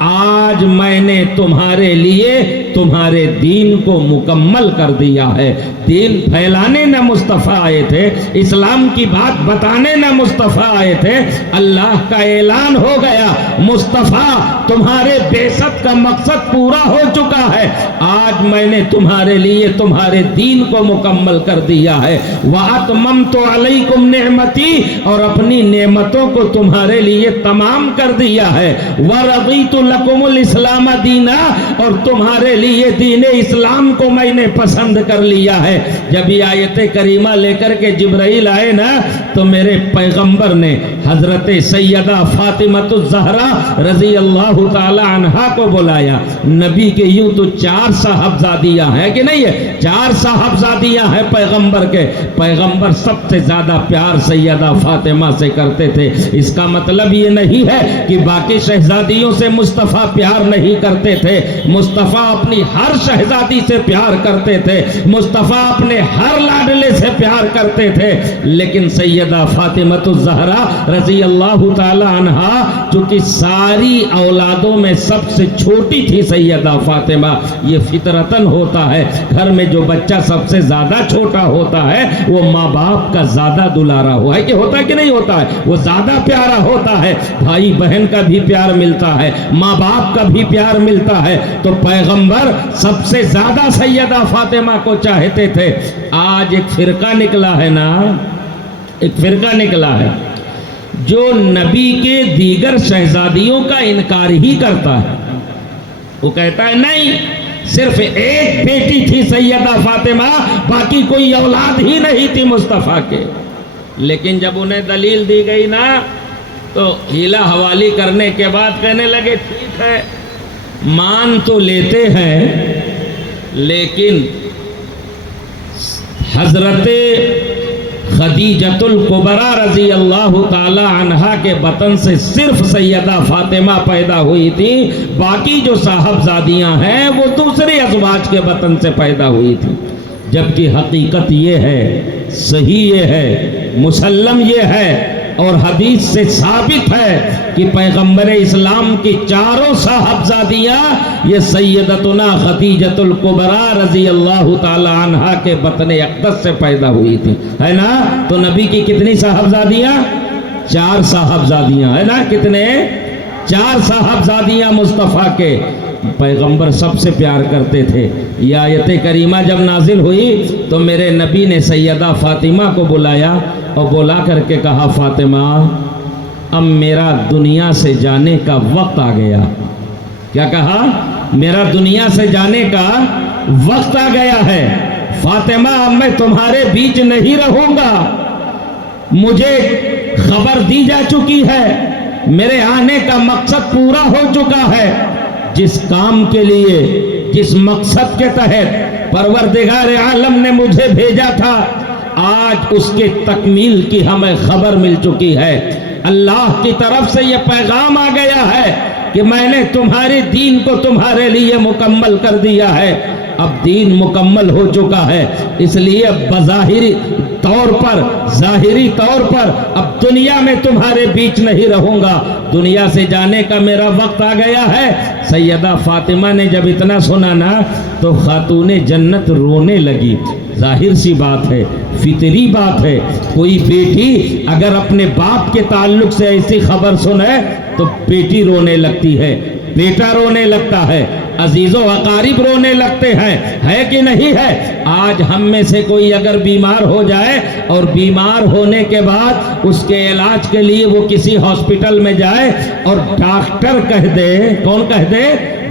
آج میں نے تمہارے لیے تمہارے دین کو مکمل کر دیا ہے۔ دین پھیلانے نہ مصطفیٰ آئے تھے، اسلام کی بات بتانے نہ مصطفیٰ آئے تھے، اللہ کا اعلان ہو گیا مصطفیٰ تمہارے بعثت کا مقصد پورا ہو چکا ہے، آج میں نے تمہارے لیے تمہارے دین کو مکمل کر دیا ہے۔ وَأَتْمَمْتُ عَلَيْكُمْ نِعْمَتِي، اور اپنی نعمتوں کو تمہارے لیے تمام کر دیا ہے۔ وَرَضِيتُ لَكُمُ الْإِسْلَامَ دِينًا، اور تمہارے لیے دین اسلام کو میں نے پسند کر لیا ہے۔ جب یہ آیت کریمہ لے کر کے جبرائیل آئے نا تو میرے پیغمبر نے حضرت سیدہ فاطمہ الزہرا رضی اللہ تعالی عنہا کو بلایا۔ نبی کے یوں تو 4 صاحبزادیاں ہیں کہ نہیں ہے، 4 صاحبزادیاں ہیں پیغمبر کے، پیغمبر سب سے زیادہ پیار سیدہ فاطمہ سے کرتے تھے۔ اس کا مطلب یہ نہیں ہے کہ باقی شہزادیوں سے مصطفیٰ پیار نہیں کرتے تھے، مصطفیٰ اپنی ہر شہزادی سے پیار کرتے تھے، مصطفیٰ اپنے ہر لاڈلے سے پیار کرتے تھے، لیکن سیدہ فاطمہ الزہرا رضی اللہ تعالی عنہا چونکہ ساری اولادوں میں سب سے چھوٹی تھی سیدہ فاطمہ، یہ فطرتاً ہوتا ہے، گھر میں جو بچہ سب سے زیادہ چھوٹا ہوتا ہے وہ ماں باپ کا زیادہ دلارا ہوا ہے، کہ ہوتا ہے کہ نہیں ہوتا ہے، وہ زیادہ پیارا ہوتا ہے، بھائی بہن کا بھی پیار ملتا ہے، ماں باپ کا بھی پیار ملتا ہے، تو پیغمبر سب سے زیادہ سیدہ فاطمہ کو چاہتے تھے۔ آج ایک فرقہ نکلا ہے نا، ایک فرقہ نکلا ہے جو نبی کے دیگر شہزادیوں کا انکار ہی کرتا ہے، وہ کہتا ہے نہیں صرف ایک بیٹی تھی سیدہ فاطمہ، باقی کوئی اولاد ہی نہیں تھی مصطفیٰ کے۔ لیکن جب انہیں دلیل دی گئی نا تو ہیلا حوالی کرنے کے بعد کہنے لگے ٹھیک ہے مان تو لیتے ہیں، لیکن حضرت خدیجۃ الکبریٰ رضی اللہ تعالی عنہا کے بطن سے صرف سیدہ فاطمہ پیدا ہوئی تھی، باقی جو صاحبزادیاں ہیں وہ دوسرے ازواج کے بطن سے پیدا ہوئی تھی، جبکہ حقیقت یہ ہے، صحیح یہ ہے، مسلم یہ ہے اور حدیث سے ثابت ہے کہ پیغمبر اسلام کی 4 صاحبزادیاں یہ سیدتنا خدیجۃ الکبریٰ رضی اللہ تعالی عنہا کے بطن اقدس سے پیدا ہوئی تھی، ہے نا؟ تو نبی کی کتنی صاحبزادیاں؟ 4 صاحبزادیاں، ہے نا؟ کتنے؟ 4 صاحبزادیاں مصطفیٰ کے پیغمبر سب سے پیار کرتے تھے۔ یہ آیت کریمہ جب نازل ہوئی تو میرے نبی نے سیدہ فاطمہ کو بلایا اور بلا کر کے کہا فاطمہ اب میرا دنیا سے جانے کا وقت آ گیا۔ کیا کہا؟ میرا دنیا سے جانے کا وقت آ گیا ہے، فاطمہ اب میں تمہارے بیچ نہیں رہوں گا، مجھے خبر دی جا چکی ہے، میرے آنے کا مقصد پورا ہو چکا ہے، جس کام کے لیے جس مقصد کے تحت پروردگار عالم نے مجھے بھیجا تھا آج اس کے تکمیل کی ہمیں خبر مل چکی ہے۔ اللہ کی طرف سے یہ پیغام آ گیا ہے کہ میں نے تمہارے دین کو تمہارے لیے مکمل کر دیا ہے۔ اب دین مکمل ہو چکا ہے، اس لیے بظاہری طور پر ظاہری طور پر اب دنیا میں تمہارے بیچ نہیں رہوں گا، دنیا سے جانے کا میرا وقت آ گیا ہے۔ سیدہ فاطمہ نے جب اتنا سنا نا تو خاتون جنت رونے لگی۔ ظاہر سی بات ہے، فطری بات ہے، کوئی بیٹی اگر اپنے باپ کے تعلق سے ایسی خبر سنے تو بیٹی رونے لگتی ہے، بیٹا رونے لگتا ہے، عزیز و اقارب رونے لگتے ہیں، ہے کہ نہیں ہے؟ آج ہم میں سے کوئی اگر بیمار ہو جائے اور بیمار ہونے کے بعد اس کے علاج کے لیے وہ کسی ہاسپٹل میں جائے اور ڈاکٹر کہہ دے، کون کہہ دے؟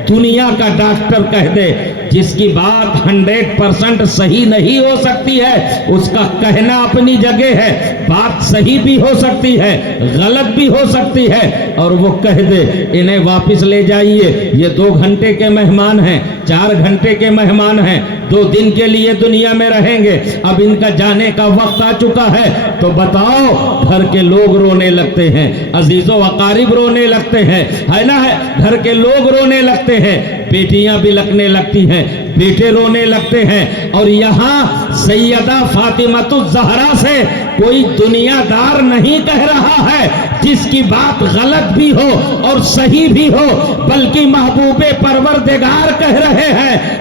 دنیا کا ڈاکٹر کہہ دے، جس کی بات 100% صحیح نہیں ہو سکتی ہے، اس کا کہنا اپنی جگہ ہے، بات صحیح بھی ہو سکتی ہے غلط بھی ہو سکتی ہے، اور وہ کہہ دے انہیں واپس لے جائیے، یہ 2 گھنٹے کے مہمان ہیں، 4 گھنٹے کے مہمان ہیں، 2 دن کے لیے دنیا میں رہیں گے، اب ان کا جانے کا وقت آ چکا ہے، تو بتاؤ گھر کے لوگ رونے لگتے ہیں، عزیز و اقارب رونے لگتے ہیں، ہے نا؟ گھر کے لوگ رونے لگتے ہیں، بیٹیاں بھی لگنے لگتی ہیں، بیٹے رونے لگتے ہیں، اور یہاں سیدہ فاطمہ الزہرا سے کوئی دنیا دار نہیں کہہ رہا ہے جس کی بات غلط بھی ہو اور صحیح بھی ہو، بلکہ محبوب پروردگار کہہ رہے ہیں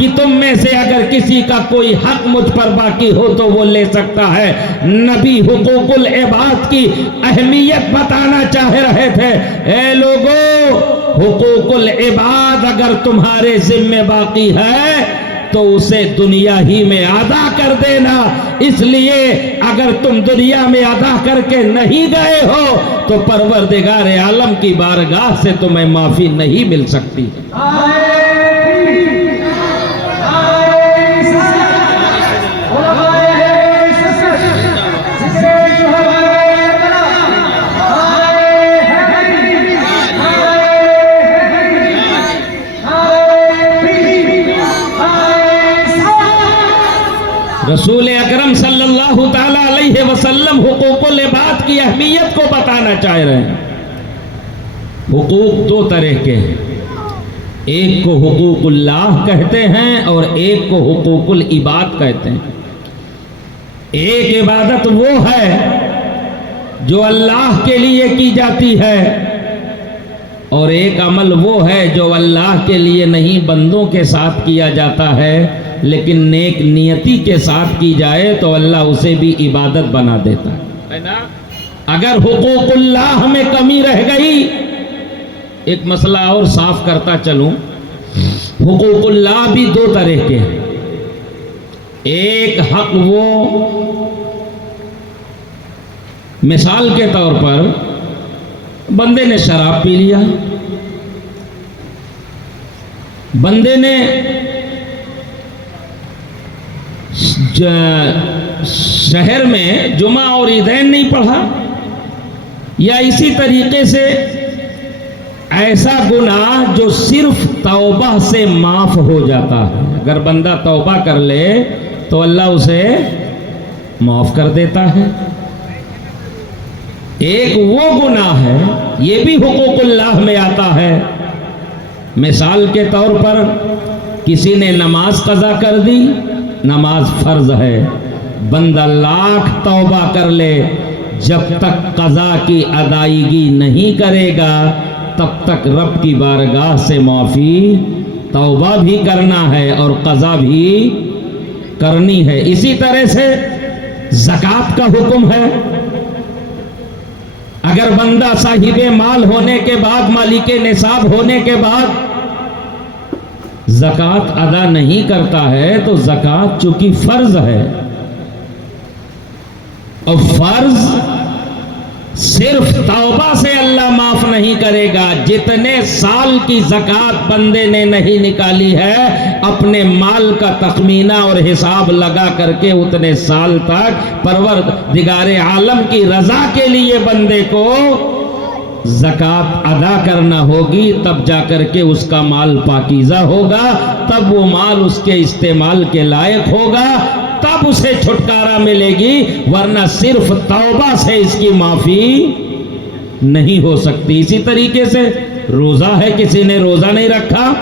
کہ تم میں سے اگر کسی کا کوئی حق مجھ پر باقی ہو تو وہ لے سکتا ہے۔ نبی حقوق العباد کی اہمیت بتانا چاہ رہے تھے۔ اے لوگو، حقوق العباد اگر تمہارے ذمہ باقی ہے تو اسے دنیا ہی میں ادا کر دینا۔ اس لیے اگر تم دنیا میں ادا کر کے نہیں گئے ہو تو پروردگار عالم کی بارگاہ سے تمہیں معافی نہیں مل سکتی۔ رسول اکرم صلی اللہ تعالی علیہ وسلم حقوق العباد کی اہمیت کو بتانا چاہ رہے ہیں۔ حقوق دو طرح کے ہیں، ایک کو حقوق اللہ کہتے ہیں اور ایک کو حقوق العباد کہتے ہیں۔ ایک عبادت وہ ہے جو اللہ کے لیے کی جاتی ہے، اور ایک عمل وہ ہے جو اللہ کے لیے نہیں بندوں کے ساتھ کیا جاتا ہے، لیکن نیک نیتی کے ساتھ کی جائے تو اللہ اسے بھی عبادت بنا دیتا ہے نا۔ اگر حقوق اللہ میں کمی رہ گئی، ایک مسئلہ اور صاف کرتا چلوں، حقوق اللہ بھی دو طرح کے ہیں۔ ایک حق وہ مثال کے طور پر بندے نے شراب پی لیا، بندے نے شہر میں جمعہ اور عیدین نہیں پڑھا، یا اسی طریقے سے ایسا گناہ جو صرف توبہ سے معاف ہو جاتا ہے، اگر بندہ توبہ کر لے تو اللہ اسے معاف کر دیتا ہے۔ ایک وہ گناہ ہے، یہ بھی حقوق اللہ میں آتا ہے۔ مثال کے طور پر کسی نے نماز قضا کر دی، نماز فرض ہے، بندہ لاکھ توبہ کر لے، جب تک قضا کی ادائیگی نہیں کرے گا تب تک رب کی بارگاہ سے معافی، توبہ بھی کرنا ہے اور قضا بھی کرنی ہے۔ اسی طرح سے زکوٰۃ کا حکم ہے، اگر بندہ صاحب مال ہونے کے بعد، مالک نصاب ہونے کے بعد زکوٰۃ ادا نہیں کرتا ہے تو زکوٰۃ چونکہ فرض ہے، اور فرض صرف توبہ سے اللہ معاف نہیں کرے گا۔ جتنے سال کی زکوٰۃ بندے نے نہیں نکالی ہے، اپنے مال کا تخمینہ اور حساب لگا کر کے اتنے سال تک پروردگار عالم کی رضا کے لیے بندے کو زکوٰۃ ادا کرنا ہوگی، تب جا کر کے اس کا مال پاکیزہ ہوگا، تب وہ مال اس کے استعمال کے لائق ہوگا، تب اسے چھٹکارا ملے گی، ورنہ صرف توبہ سے اس کی معافی نہیں ہو سکتی۔ اسی طریقے سے روزہ ہے، کسی نے روزہ نہیں رکھا،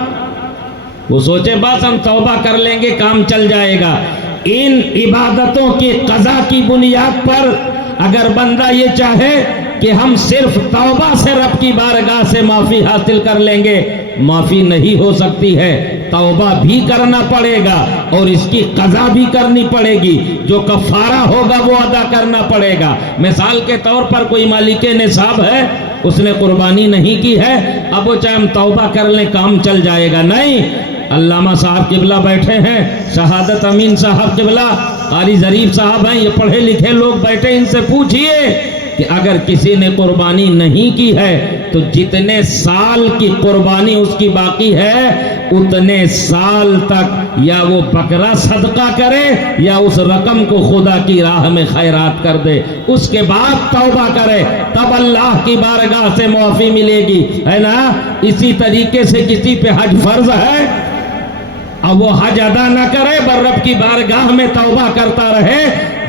وہ سوچے بس ہم توبہ کر لیں گے کام چل جائے گا۔ ان عبادتوں کی قضا کی بنیاد پر اگر بندہ یہ چاہے کہ ہم صرف توبہ سے رب کی بارگاہ سے معافی حاصل کر لیں گے، معافی نہیں ہو سکتی ہے، توبہ بھی کرنا پڑے گا اور اس کی قضا بھی کرنی پڑے گی، جو کفارہ ہوگا وہ ادا کرنا پڑے گا۔ مثال کے طور پر کوئی مالک نصاب ہے، اس نے قربانی نہیں کی ہے، اب وہ چاہے ہم توبہ کر لیں کام چل جائے گا، نہیں۔ علامہ صاحب قبلہ بیٹھے ہیں، شہادت امین صاحب قبلہ، قاری ظریف صاحب ہیں، یہ پڑھے لکھے لوگ بیٹھے، ان سے پوچھئے کہ اگر کسی نے قربانی نہیں کی ہے تو جتنے سال کی قربانی اس کی باقی ہے اتنے سال تک یا وہ بکرا صدقہ کرے یا اس رقم کو خدا کی راہ میں خیرات کر دے، اس کے بعد توبہ کرے، تب اللہ کی بارگاہ سے معافی ملے گی، ہے نا۔ اسی طریقے سے کسی پہ حج فرض ہے، اب وہ حج ادا نہ کرے، بر رب کی بارگاہ میں توبہ کرتا رہے،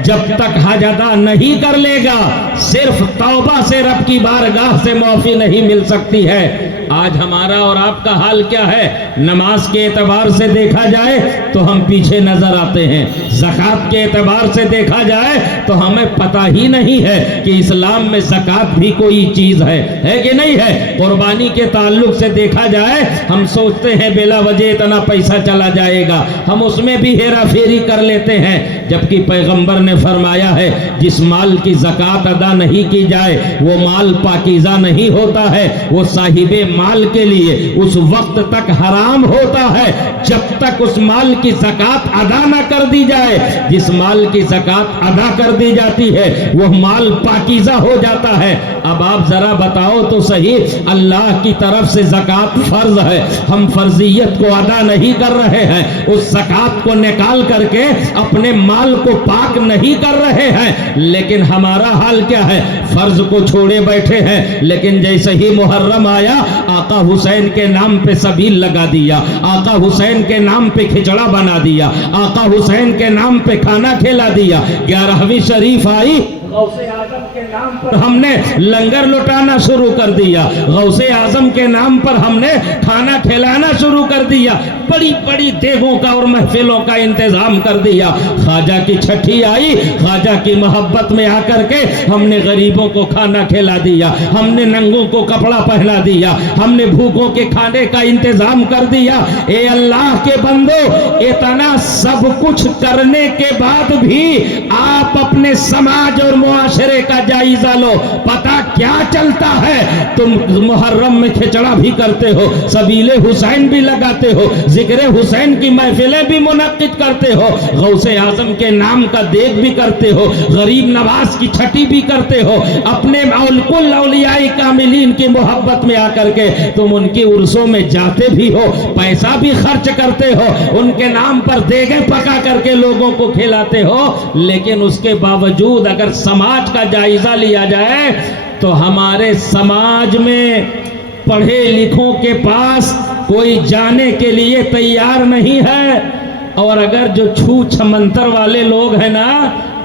جب تک حج ادا نہیں کر لے گا صرف توبہ سے رب کی بارگاہ سے معافی نہیں مل سکتی ہے۔ آج ہمارا اور آپ کا حال کیا ہے؟ نماز کے اعتبار سے دیکھا جائے تو ہم پیچھے نظر آتے ہیں، زکوٰۃ کے اعتبار سے دیکھا جائے تو ہمیں پتہ ہی نہیں ہے کہ اسلام میں زکوٰۃ بھی کوئی چیز ہے کہ نہیں ہے۔ قربانی کے تعلق سے دیکھا جائے ہم سوچتے ہیں بلا وجہ اتنا پیسہ چلا جائے گا، ہم اس میں بھی ہیرا پھیری کر لیتے ہیں، جبکہ پیغمبر نے فرمایا ہے جس مال کی زکوٰۃ ادا نہیں کی جائے وہ مال پاکیزہ نہیں ہوتا ہے، وہ صاحب مال کے لیے اس وقت تک حرام ہوتا ہے جب تک اس مال کی زکوٰۃ ادا نہ کر دی جائے۔ جس مال کی زکوٰۃ ادا کر دی جاتی ہے وہ مال پاکیزہ ہو جاتا ہے۔ اب آپ ذرا بتاؤ تو صحیح، اللہ کی طرف سے زکوٰۃ فرض ہے، ہم فرضیت کو ادا نہیں کر رہے ہیں، اس زکوٰۃ کو نکال کر کے اپنے مال کو پاک نہیں کر رہے ہیں، لیکن ہمارا حال کیا ہے؟ فرض کو چھوڑے بیٹھے ہیں، لیکن جیسے ہی محرم آیا آقا حسین کے نام پہ سبیل لگا دیا، آقا حسین کے نام پہ کھچڑا بنا دیا، آقا حسین کے نام پہ کھانا کھلا دیا۔ 11ویں شریف آئی، غوث اعظم کے نام پر ہم نے لنگر لٹانا شروع کر دیا، غوث اعظم کے نام پر ہم نے کھانا کھلانا شروع کر دیا، بڑی بڑی دیگوں کا اور محفلوں کا انتظام کر دیا۔ خواجہ کی چھٹی آئی، خواجہ کی محبت میں آ کر کے ہم نے غریبوں کو کھانا کھلا دیا، ہم نے ننگوں کو کپڑا پہنا دیا، ہم نے بھوکوں کے کھانے کا انتظام کر دیا۔ اے اللہ کے بندو، اتنا سب کچھ کرنے کے بعد بھی آپ اپنے سماج اور معاشرے کا جائزہ لو، پتہ کیا چلتا ہے؟ تم محرم میں کھچڑا بھی کرتے ہو، سبیل حسین بھی لگاتے ہو، ذکر حسین کی محفلیں بھی منعقد کرتے ہو، غوث اعظم کے نام کا دیگ بھی کرتے ہو، غریب نواز کی چھٹی بھی کرتے ہو، اپنے کل اولیاء کاملین کی محبت میں آ کر کے تم ان کی عرسوں میں جاتے بھی ہو، پیسہ بھی خرچ کرتے ہو، ان کے نام پر دیگیں پکا کر کے لوگوں کو کھلاتے ہو، لیکن اس کے باوجود اگر سماج کا جائزہ لیا جائے تو ہمارے سماج میں پڑھے لکھوں کے پاس کوئی جانے کے لیے تیار نہیں ہے، اور اگر جو چھو چھمنتر والے لوگ ہیں نا،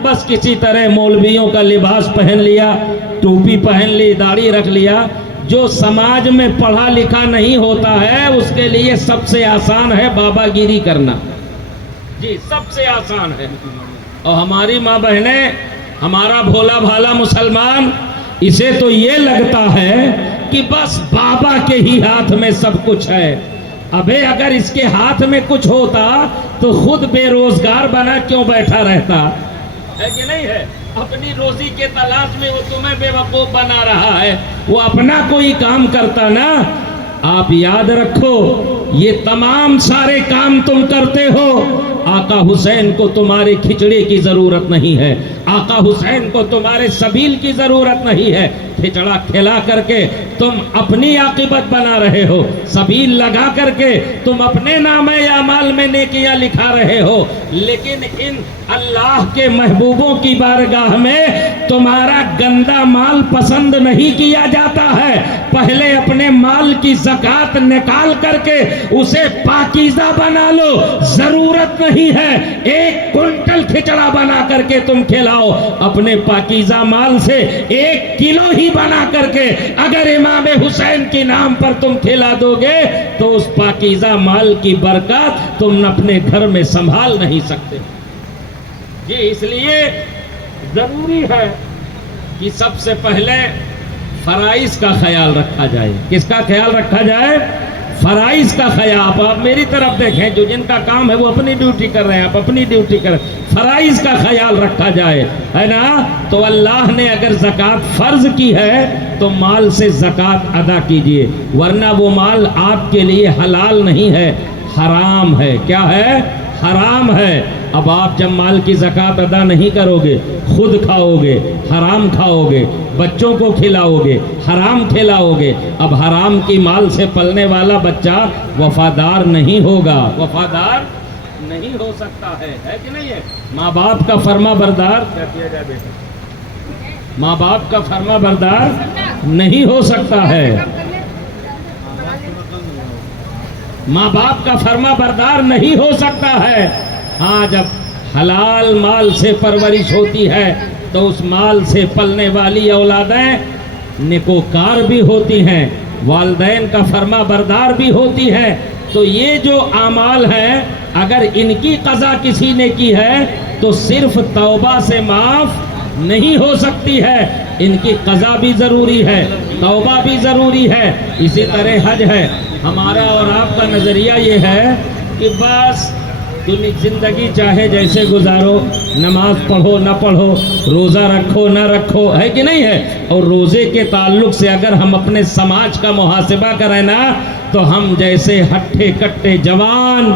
بس کسی طرح مولویوں کا لباس پہن لیا، ٹوپی پہن لی، داڑھی رکھ لیا، جو سماج میں پڑھا لکھا نہیں ہوتا ہے اس کے لیے سب سے آسان ہے بابا گیری کرنا، جی سب سے آسان ہے۔ اور ہماری ماں بہنیں، ہمارا بھولا بھالا مسلمان، اسے تو یہ لگتا ہے کہ بس بابا کے ہی ہاتھ میں سب کچھ ہے۔ ابے اگر اس کے ہاتھ میں کچھ ہوتا تو خود بے روزگار بنا کیوں بیٹھا رہتا؟ ہے کہ نہیں ہے؟ اپنی روزی کے تلاش میں وہ تمہیں بے وقوف بنا رہا ہے، وہ اپنا کوئی کام کرتا نا۔ آپ یاد رکھو، یہ تمام سارے کام تم کرتے ہو، آقا حسین کو تمہارے کھچڑے کی ضرورت نہیں ہے، آقا حسین کو تمہارے سبیل کی ضرورت نہیں ہے۔ کھچڑا کھلا کر کے تم اپنی عاقبت بنا رہے ہو، سبیل لگا کر کے تم اپنے نامہ اعمال میں نیکیاں لکھا رہے ہو، لیکن ان اللہ کے محبوبوں کی بارگاہ میں تمہارا گندا مال پسند نہیں کیا جاتا ہے۔ پہلے اپنے مال کی زکوٰۃ نکال کر کے اسے پاکیزہ بنا لو، ضرورت نہیں ہے 1 کنٹل کھچڑا بنا کر کے تم کھلاؤ، اپنے پاکیزہ مال سے 1 کلو ہی بنا کر کے اگر امام حسین کے نام پر تم کھلا دو گے تو اس پاکیزہ مال کی برکات تم اپنے گھر میں سنبھال نہیں سکتے۔ جی اس لیے ضروری ہے کہ سب سے پہلے فرائض کا خیال رکھا جائے۔ کس کا خیال رکھا جائے؟ فرائض کا خیال۔ آپ میری طرف دیکھیں، جو جن کا کام ہے وہ اپنی ڈیوٹی کر رہے ہیں، آپ اپنی ڈیوٹی کر رہے ہیں، فرائض کا خیال رکھا جائے، ہے نا؟ تو اللہ نے اگر زکوٰۃ فرض کی ہے تو مال سے زکوٰۃ ادا کیجئے، ورنہ وہ مال آپ کے لیے حلال نہیں ہے، حرام ہے۔ کیا ہے؟ حرام ہے۔ اب آپ جب مال کی زکوٰۃ ادا نہیں کرو گے، خود کھاؤ گے، حرام کھاؤ گے، بچوں کو کھلاؤ گے، حرام کھلاؤ گے، اب حرام کی مال سے پلنے والا بچہ وفادار نہیں ہوگا، وفادار نہیں ہو سکتا ہے کہ نہیں ہے؟ ماں باپ کا فرما بردار، کیا کیا جائے بیٹا؟ ماں باپ کا فرما بردار نہیں ہو سکتا ہے، ماں باپ کا فرما بردار نہیں ہو سکتا ہے۔ ہاں جب حلال مال سے پرورش ہوتی ہے تو اس مال سے پلنے والی اولادیں نیکوکار بھی ہوتی ہیں، والدین کا فرما بردار بھی ہوتی ہے. تو یہ جو اعمال ہیں اگر ان کی قضا کسی نے کی ہے تو صرف توبہ سے معاف نہیں ہو سکتی ہے، ان کی قضا بھی ضروری ہے، توبہ بھی ضروری ہے. اسی طرح حج ہے. ہمارا اور آپ کا نظریہ یہ ہے کہ بس زندگی چاہے جیسے گزارو، نماز پڑھو نہ پڑھو، روزہ رکھو نہ رکھو، ہے کہ نہیں ہے؟ اور روزے کے تعلق سے اگر ہم اپنے سماج کا محاسبہ کریں نا تو ہم جیسے ہٹھے کٹے جوان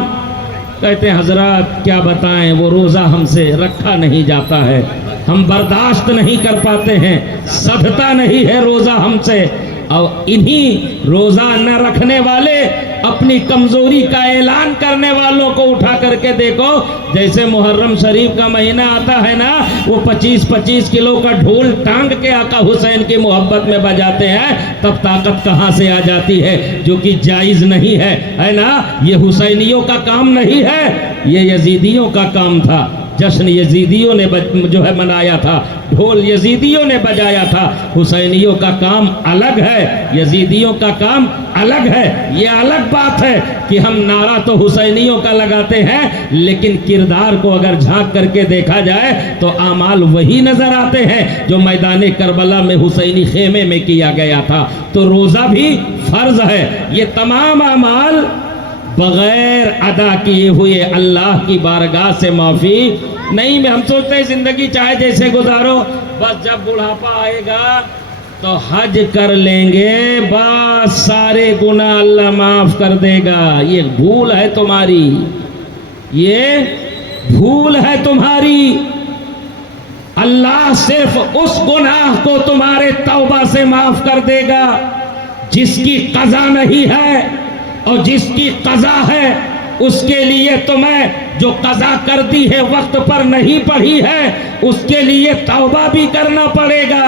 کہتے ہیں حضرات کیا بتائیں، وہ روزہ ہم سے رکھا نہیں جاتا ہے، ہم برداشت نہیں کر پاتے ہیں، سدھتا نہیں ہے روزہ ہم سے. اور انہی روزہ نہ رکھنے والے اپنی کمزوری کا اعلان کرنے والوں کو اٹھا کر کے دیکھو. جیسے محرم شریف کا مہینہ آتا ہے نا، وہ 25-25 کلو کا ڈھول ٹانگ کے آقا حسین کی محبت میں بجاتے ہیں، تب طاقت کہاں سے آ جاتی ہے؟ جو کہ جائز نہیں ہے نا. یہ حسینیوں کا کام نہیں ہے، یہ یزیدیوں کا کام تھا. جشن یزیدیوں نے جو ہے منایا تھا، ڈھول یزیدیوں نے بجایا تھا. حسینیوں کا کام الگ ہے، یزیدیوں کا کام الگ ہے. یہ الگ بات ہے کہ ہم نعرہ تو حسینیوں کا لگاتے ہیں، لیکن کردار کو اگر جھانک کر کے دیکھا جائے تو اعمال وہی نظر آتے ہیں جو میدان کربلا میں حسینی خیمے میں کیا گیا تھا. تو روزہ بھی فرض ہے. یہ تمام اعمال بغیر ادا کیے ہوئے اللہ کی بارگاہ سے معافی نہیں. میں ہم سوچتے ہیں زندگی چاہے جیسے گزارو، بس جب بڑھاپا آئے گا تو حج کر لیں گے، بس سارے گناہ اللہ معاف کر دے گا. یہ بھول ہے تمہاری، یہ بھول ہے تمہاری. اللہ صرف اس گناہ کو تمہارے توبہ سے معاف کر دے گا جس کی قضا نہیں ہے، اور جس کی قضا ہے اس کے لیے تمہیں جو قضا کر دی ہے وقت پر نہیں پڑھی ہے، اس کے لیے توبہ بھی کرنا پڑے گا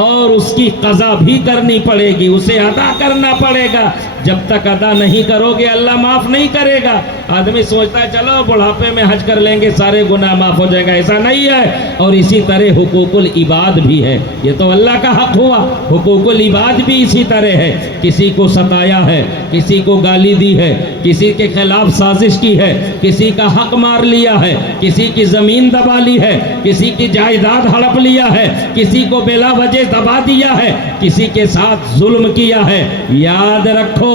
اور اس کی قضا بھی کرنی پڑے گی، اسے ادا کرنا پڑے گا. جب تک ادا نہیں کرو گے اللہ معاف نہیں کرے گا. آدمی سوچتا ہے چلو بڑھاپے میں حج کر لیں گے سارے گناہ معاف ہو جائے گا، ایسا نہیں ہے. اور اسی طرح حقوق العباد بھی ہے. یہ تو اللہ کا حق ہوا، حقوق العباد بھی اسی طرح ہے. کسی کو ستایا ہے، کسی کو گالی دی ہے، کسی کے خلاف سازش کی ہے، کسی کا حق مار لیا ہے، کسی کی زمین دبا لی ہے، کسی کی جائیداد ہڑپ لیا ہے، کسی کو بلا وجہ دبا دیا ہے، کسی کے ساتھ ظلم کیا ہے. یاد رکھو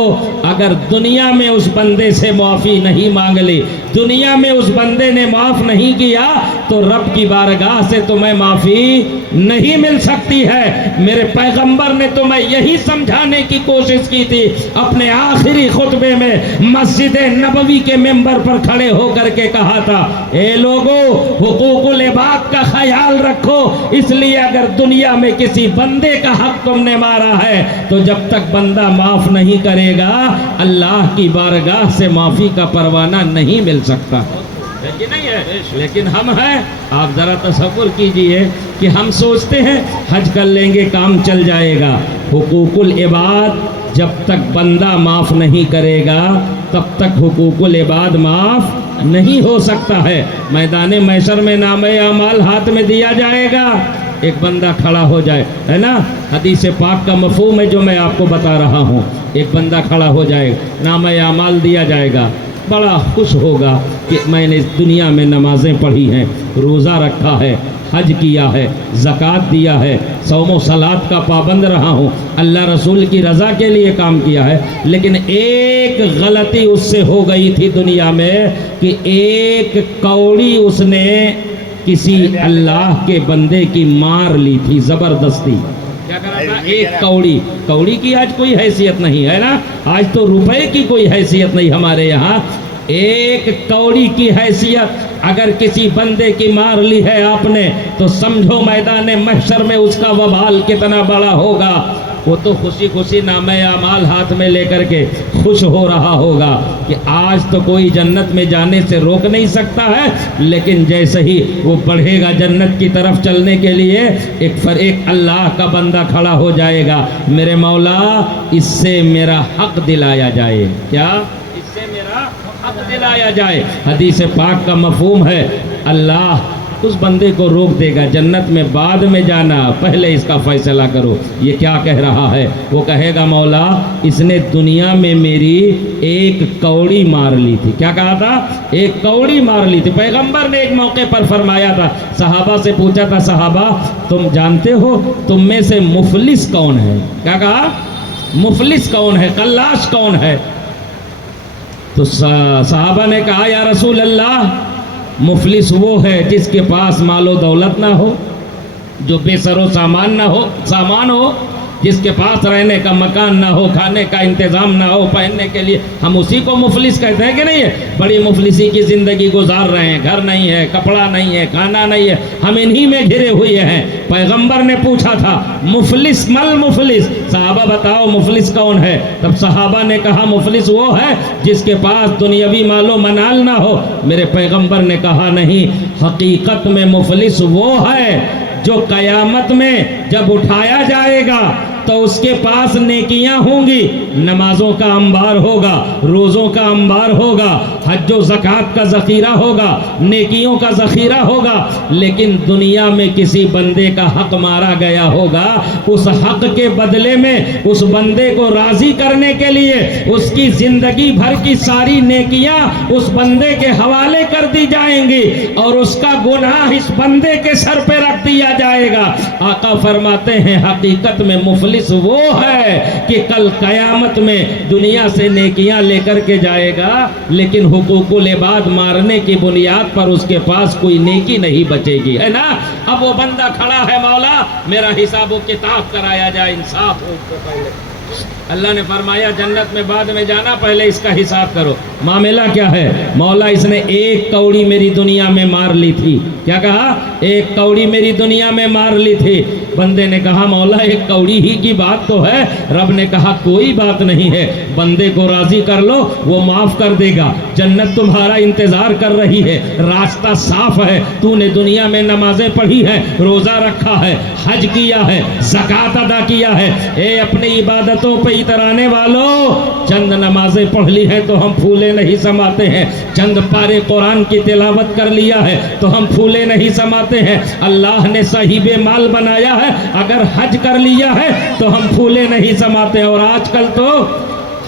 اگر دنیا میں اس بندے سے معافی نہیں مانگ لی، دنیا میں اس بندے نے معاف نہیں کیا تو رب کی بارگاہ سے تمہیں معافی نہیں مل سکتی ہے. میرے پیغمبر نے تمہیں یہی سمجھانے کی کوشش کی تھی اپنے آخری خطبے میں، مسجد نبوی کے ممبر پر کھڑے ہو کر کے کہا تھا اے لوگو حقوق العباد کا خیال رکھو، اس لیے اگر دنیا میں کسی بندے کا حق تم نے مارا ہے تو جب تک بندہ معاف نہیں کرے گا اللہ کی بارگاہ سے معافی کا پروانہ نہیں مل سکتا. نہیں ہے. لیکن ہم ہیں، آپ ذرا تصور کیجئے کہ ہم سوچتے ہیں حج کر لیں گے کام چل جائے گا. حقوق العباد جب تک بندہ معاف نہیں کرے گا تب تک حقوق العباد معاف نہیں ہو سکتا ہے. میدان محشر میں نامہ اعمال ہاتھ میں دیا جائے گا، ایک بندہ کھڑا ہو جائے، ہے نا، حدیث پاک کا مفہوم ہے جو میں آپ کو بتا رہا ہوں. ایک بندہ کھڑا ہو جائے، نامہ اعمال دیا جائے گا، بڑا خوش ہوگا کہ میں نے دنیا میں نمازیں پڑھی ہیں، روزہ رکھا ہے، حج کیا ہے، زکوٰۃ دیا ہے، صوم و صلات کا پابند رہا ہوں، اللہ رسول کی رضا کے لیے کام کیا ہے. لیکن ایک غلطی اس سے ہو گئی تھی دنیا میں کہ ایک کوڑی اس نے کسی اللہ کے بندے کی مار لی تھی زبردستی. کیا کرا تھا؟ ایک کوڑی کی آج کوئی حیثیت نہیں ہے نا، آج تو روپے کی کوئی حیثیت نہیں ہمارے یہاں. ایک کوڑی کی حیثیت اگر کسی بندے کی مار لی ہے آپ نے تو سمجھو میدان محشر میں اس کا وبال کتنا بڑا ہوگا. وہ تو خوشی خوشی نامہ اعمال ہاتھ میں لے کر کے خوش ہو رہا ہوگا کہ آج تو کوئی جنت میں جانے سے روک نہیں سکتا ہے. لیکن جیسے ہی وہ بڑھے گا جنت کی طرف چلنے کے لیے ایک اللہ کا بندہ کھڑا ہو جائے گا، میرے مولا اس سے میرا حق دلایا جائے. کیا؟ اس سے میرا حق دلایا جائے. حدیث پاک کا مفہوم ہے اللہ اس بندے کو روک دے گا جنت میں بعد میں جانا، پہلے اس کا فیصلہ کرو یہ کیا کہہ رہا ہے۔ وہ کہے گا مولا اس نے دنیا میں میری ایک کوڑی مار لی تھی۔ کیا کہا تھا؟ ایک کوڑی مار لی تھی۔ پیغمبر نے ایک موقع پر فرمایا تھا، صحابہ سے پوچھا تھا صحابہ تم جانتے ہو تم میں سے مفلس کون ہے؟ کیا کہا؟ مفلس کون ہے، قلاش کون ہے؟ تو صحابہ نے کہا یا رسول اللہ مفلس وہ ہے جس کے پاس مال و دولت نہ ہو، جو بے سر و سامان ہو، جس کے پاس رہنے کا مکان نہ ہو، کھانے کا انتظام نہ ہو، پہننے کے لیے، ہم اسی کو مفلس کہتے ہیں کہ نہیں ہے؟ بڑی مفلسی کی زندگی گزار رہے ہیں، گھر نہیں ہے، کپڑا نہیں ہے، کھانا نہیں ہے، ہم انہی میں گھرے ہوئے ہیں۔ پیغمبر نے پوچھا تھا مفلس مل مفلس، صحابہ بتاؤ مفلس کون ہے؟ تب صحابہ نے کہا مفلس وہ ہے جس کے پاس دنیاوی مال و منال نہ ہو۔ میرے پیغمبر نے کہا نہیں، حقیقت میں مفلس وہ ہے جو قیامت میں جب اٹھایا جائے گا تو اس کے پاس نیکیاں ہوں گی، نمازوں کا انبار ہوگا، روزوں کا انبار ہوگا، حج و زکوٰۃ کا ذخیرہ ہوگا، نیکیوں کا ذخیرہ ہوگا، لیکن دنیا میں کسی بندے کا حق مارا گیا ہوگا، اس حق کے بدلے میں اس بندے کو راضی کرنے کے لیے اس کی زندگی بھر کی ساری نیکیاں اس بندے کے حوالے کر دی جائیں گی اور اس کا گناہ اس بندے کے سر پہ رکھ دیا جائے گا۔ آقا فرماتے ہیں حقیقت میں مفلس وہ ہے کہ کل قیامت میں دنیا سے نیکیاں لے کر کے جائے گا لیکن حقوق العباد مارنے کی بنیاد پر اس کے پاس کوئی نیکی نہیں بچے گی، ہے نا؟ اب وہ بندہ کھڑا ہے مولا میرا حساب و کتاب کرایا جائے، انصاف ہو اس سے پہلے۔ اللہ نے فرمایا جنت میں بعد میں جانا، پہلے اس کا حساب کرو۔ معاملہ کیا ہے؟ مولا اس نے ایک کوڑی میری دنیا میں مار لی تھی۔ کیا کہا؟ ایک کوڑی میری دنیا میں مار لی تھی۔ بندے نے کہا مولا ایک کوڑی ہی کی بات تو ہے۔ رب نے کہا کوئی بات نہیں ہے، بندے کو راضی کر لو وہ معاف کر دے گا، جنت تمہارا انتظار کر رہی ہے، راستہ صاف ہے، تو نے دنیا میں نمازیں پڑھی ہے، روزہ رکھا ہے، حج کیا ہے، زکوٰۃ ادا کیا ہے۔ اے اپنی عبادتوں پہ اترانے والوں، چند نمازیں پڑھ لی ہیں تو ہم پھولے نہیں سماتے ہیں، چند پارے قرآن کی تلاوت کر لیا ہے تو ہم پھولے نہیں سماتے ہیں، اللہ نے صاحب مال بنایا ہے، اگر حج کر لیا ہے تو ہم پھولے نہیں سماتے۔ اور آج کل تو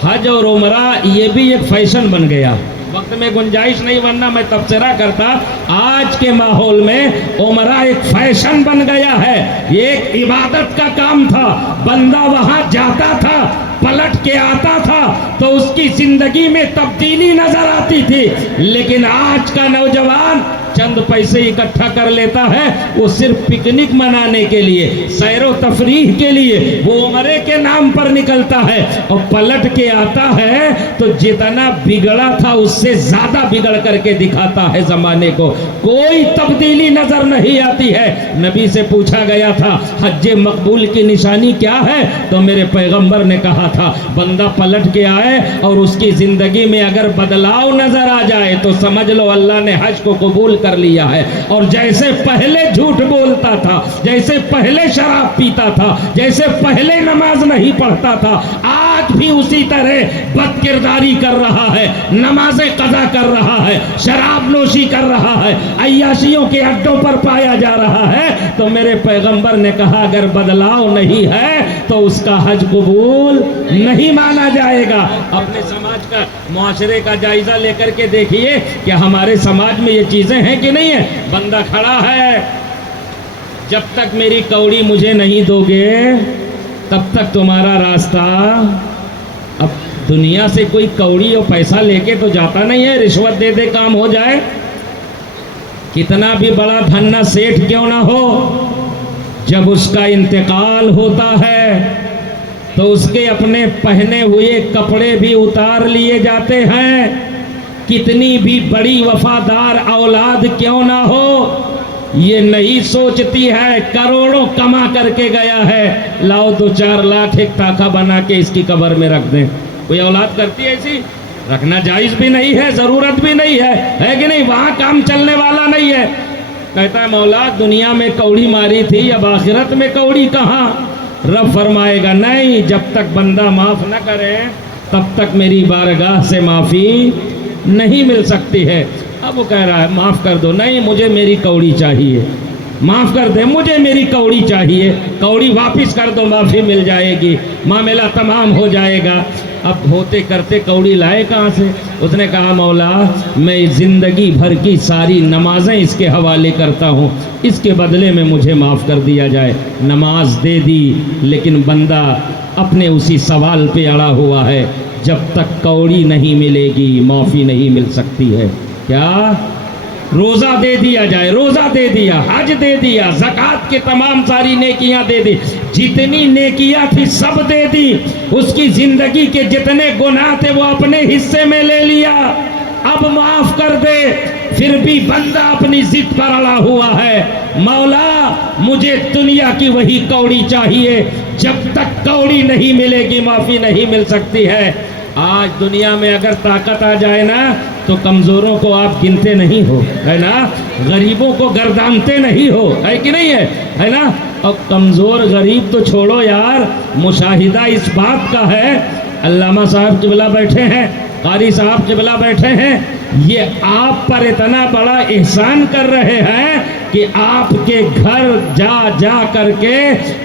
حج اور عمرہ یہ بھی ایک فیشن بن گیا، وقت میں گنجائش نہیں ورنہ میں تبصرہ کرتا، آج کے ماحول میں عمرہ ایک فیشن بن گیا ہے، یہ ایک عبادت کا کام تھا، بندہ وہاں جاتا تھا پلٹ کے آتا تھا تو اس کی زندگی میں تبدیلی نظر آتی تھی، لیکن آج کا نوجوان چند پیسے اکٹھا کر لیتا ہے، وہ صرف پکنک منانے کے لیے، سیر و تفریح کے لیے وہ عمرے کے نام پر نکلتا ہے اور پلٹ کے آتا ہے تو جتنا بگڑا تھا اس سے زیادہ بگڑ کر کے دکھاتا ہے زمانے کو، کوئی تبدیلی نظر نہیں آتی ہے۔ نبی سے پوچھا گیا تھا حج مقبول کی نشانی کیا ہے تو میرے پیغمبر نے کہا تھا بندہ پلٹ کے آئے اور اس کی زندگی میں اگر بدلاؤ نظر آ جائے تو سمجھ لو اللہ نے حج کو قبول کر لیا ہے، اور جیسے پہلے جھوٹ بولتا تھا، جیسے پہلے شراب پیتا تھا، جیسے پہلے نماز نہیں پڑھتا تھا، آج بھی اسی طرح بد کرداری کر رہا ہے، نمازیں قضا کر رہا ہے، شراب نوشی کر رہا ہے، عیاشیوں کے اڈوں پر پایا جا رہا ہے، تو میرے پیغمبر نے کہا اگر بدلاؤ نہیں ہے تو اس کا حج قبول نہیں مانا جائے گا۔ اپنے سماج کا معاشرے کا جائزہ لے کر کے دیکھیے کہ ہمارے سماج میں یہ چیزیں ہیں کہ نہیں ہے؟ بندہ کھڑا ہے جب تک میری کوڑی مجھے نہیں دو گے تب تک تمہارا راستہ، اب دنیا سے کوئی کوڑی اور پیسہ لے کے تو جاتا نہیں ہے، رشوت دے دے کام ہو جائے، کتنا بھی بڑا دھنا سیٹھ کیوں نہ ہو، جب اس کا انتقال ہوتا ہے تو اس کے اپنے پہنے ہوئے کپڑے بھی اتار لیے جاتے ہیں، کتنی بھی بڑی وفادار اولاد کیوں نہ ہو، یہ نہیں سوچتی ہے کروڑوں کما کر کے گیا ہے، لاؤ 2-4 لاکھ ایک تاکہ بنا کے اس کی قبر میں رکھ دیں۔ کوئی اولاد کرتی ہے ایسی؟ رکھنا جائز بھی نہیں ہے، ضرورت بھی نہیں ہے کہ نہیں؟ وہاں کام چلنے والا نہیں ہے۔ کہتا ہے مولا دنیا میں کوڑی ماری تھی، اب آخرت میں کوڑی کہاں؟ رب فرمائے گا نہیں، جب تک بندہ معاف نہ کرے تب تک میری بارگاہ سے معافی نہیں مل سکتی ہے۔ اب وہ کہہ رہا ہے معاف کر دو، نہیں مجھے میری کوڑی چاہیے، معاف کر دے مجھے میری کوڑی چاہیے، کوڑی واپس کر دو معافی مل جائے گی، معاملہ تمام ہو جائے گا۔ اب ہوتے کرتے کوڑی لائے کہاں سے؟ اس نے کہا مولا میں زندگی بھر کی ساری نمازیں اس کے حوالے کرتا ہوں، اس کے بدلے میں مجھے معاف کر دیا جائے۔ نماز دے دی، لیکن بندہ اپنے اسی سوال پہ اڑا ہوا ہے، جب تک کوڑی نہیں ملے گی معافی نہیں مل سکتی ہے۔ کیا؟ روزہ دے دیا جائے، روزہ دے دیا، حج دے دیا، زکوٰۃ کے تمام ساری نیکیاں دے دی، جتنی نیکیاں تھی سب دے دی، اس کی زندگی کے جتنے گناہ تھے وہ اپنے حصے میں لے لیا، اب معاف کر دے، پھر بھی بندہ اپنی ضد پر اڑا ہوا ہے، مولا مجھے دنیا کی وہی کوڑی چاہیے، جب تک کوڑی نہیں ملے گی معافی نہیں مل سکتی ہے۔ آج دنیا میں اگر طاقت آ جائے نا تو کمزوروں کو آپ گنتے نہیں ہو، ہے نا، غریبوں کو گردانتے نہیں ہو، ہے کہ نہیں ہے نا؟ اور کمزور غریب تو چھوڑو یار، مشاہدہ اس بات کا ہے، علامہ صاحب قبلہ بیٹھے ہیں، قاری صاحب قبلہ بیٹھے ہیں، یہ آپ پر اتنا بڑا احسان کر رہے ہیں کہ آپ کے گھر جا جا کر کے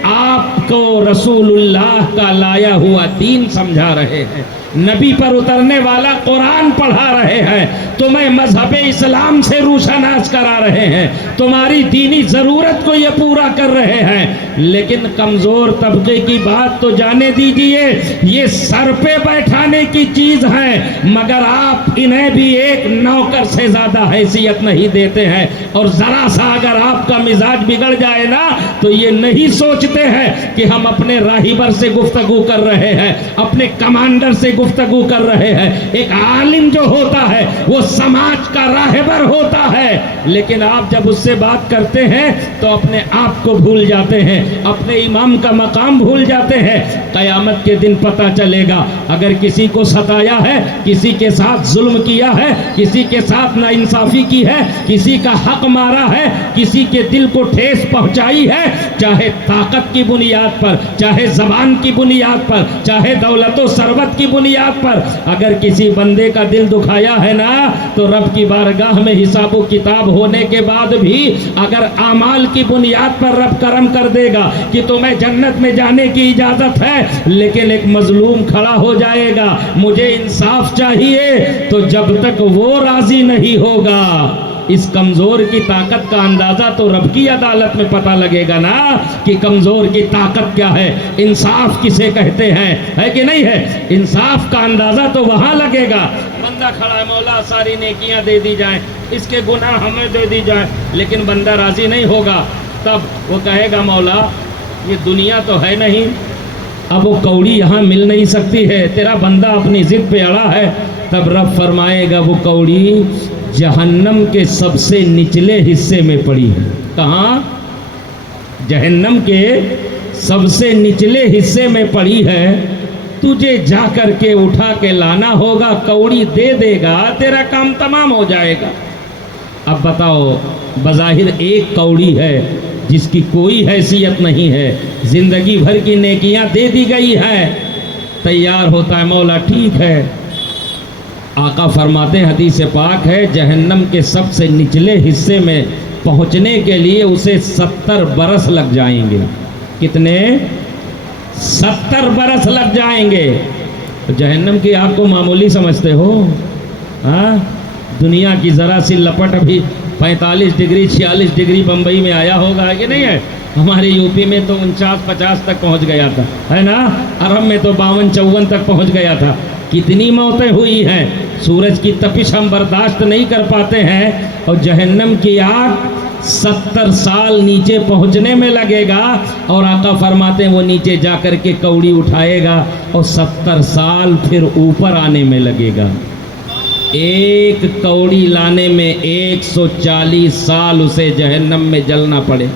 آپ کو رسول اللہ کا لایا ہوا دین سمجھا رہے ہیں، نبی پر اترنے والا قرآن پڑھا رہے ہیں، تمہیں مذہب اسلام سے روشناس کرا رہے ہیں، تمہاری دینی ضرورت کو یہ پورا کر رہے ہیں، لیکن کمزور طبقے کی بات تو جانے دیجئے، یہ سر پہ بیٹھانے کی چیز ہے، مگر آپ انہیں بھی ایک نوکر سے زیادہ حیثیت نہیں دیتے ہیں، اور ذرا سا اگر آپ کا مزاج بگڑ جائے نا تو یہ نہیں سوچتے ہیں کہ ہم اپنے راہبر سے گفتگو کر رہے ہیں، اپنے کمانڈر سے گفتگو کر رہے ہیں۔ ایک عالم جو ہوتا ہے وہ سماج کا راہبر ہوتا ہے، لیکن آپ جب اس سے بات کرتے ہیں تو اپنے آپ کو بھول جاتے ہیں، اپنے امام کا مقام بھول جاتے ہیں۔ قیامت کے دن پتہ چلے گا، اگر کسی کو ستایا ہے، کسی کے ساتھ ظلم کیا ہے، کسی کے ساتھ ناانصافی کی ہے، کسی کا حق مارا ہے، کسی کے دل کو ٹھیس پہنچائی ہے، چاہے طاقت کی بنیاد پر، چاہے زبان کی بنیاد پر، چاہے دولت و ثروت کی بنیاد پر، اگر کسی بندے کا دل دکھایا ہے نا تو رب کی بارگاہ میں حساب و کتاب ہونے کے بعد بھی اگر اعمال کی بنیاد پر رب کرم کر دے گا کہ تمہیں جنت میں جانے کی اجازت ہے، لیکن ایک مظلوم کھڑا ہو جائے گا مجھے انصاف چاہیے، تو جب تک وہ راضی نہیں ہوگا اس کمزور کی طاقت کا اندازہ تو رب کی عدالت میں پتہ لگے گا نا کہ کمزور کی طاقت کیا ہے، انصاف کسے کہتے ہیں، ہے کہ نہیں ہے؟ انصاف کا اندازہ تو وہاں لگے گا۔ بندہ کھڑا ہے مولا ساری نیکیاں دے دی جائیں، اس کے گناہ ہمیں دے دی جائیں، لیکن بندہ راضی نہیں ہوگا، تب وہ کہے گا مولا یہ دنیا تو ہے نہیں، اب وہ کوڑی یہاں مل نہیں سکتی ہے، تیرا بندہ اپنی ضد پہ اڑا ہے، تب رب فرمائے گا وہ کوڑی جہنم کے سب سے نچلے حصے میں پڑی ہے۔ کہاں؟ جہنم کے سب سے نچلے حصے میں پڑی ہے، تجھے جا کر کے اٹھا کے لانا ہوگا، کوڑی دے دے گا، تیرا کام تمام ہو جائے گا۔ اب بتاؤ، بظاہر ایک کوڑی ہے جس کی کوئی حیثیت نہیں ہے، زندگی بھر کی نیکیاں دے دی گئی ہیں، تیار ہوتا ہے مولا ٹھیک ہے، آقا فرماتے ہیں حدیث پاک ہے جہنم کے سب سے نچلے حصے میں پہنچنے کے لیے اسے 70 برس لگ جائیں گے۔ کتنے؟ 70 برس لگ جائیں گے۔ جہنم کی آگ کو معمولی سمجھتے ہو؟ ہاں، دنیا کی ذرا سی لپٹ ابھی 45 ڈگری 46 ڈگری بمبئی میں آیا ہوگا کہ نہیں ہے؟ ہمارے یو پی میں تو 49-50 تک پہنچ گیا تھا، ہے نا؟ عرب میں تو 52-54 تک پہنچ گیا تھا۔ کتنی موتیں ہوئی ہیں، سورج کی تپش ہم برداشت نہیں کر پاتے ہیں، اور جہنم کی آگ 70 سال نیچے پہنچنے میں لگے گا، اور آقا فرماتے ہیں وہ نیچے جا کر کے کوڑی اٹھائے گا اور 70 سال پھر اوپر آنے میں لگے گا۔ ایک کوڑی لانے میں 140 سال اسے جہنم میں جلنا پڑے،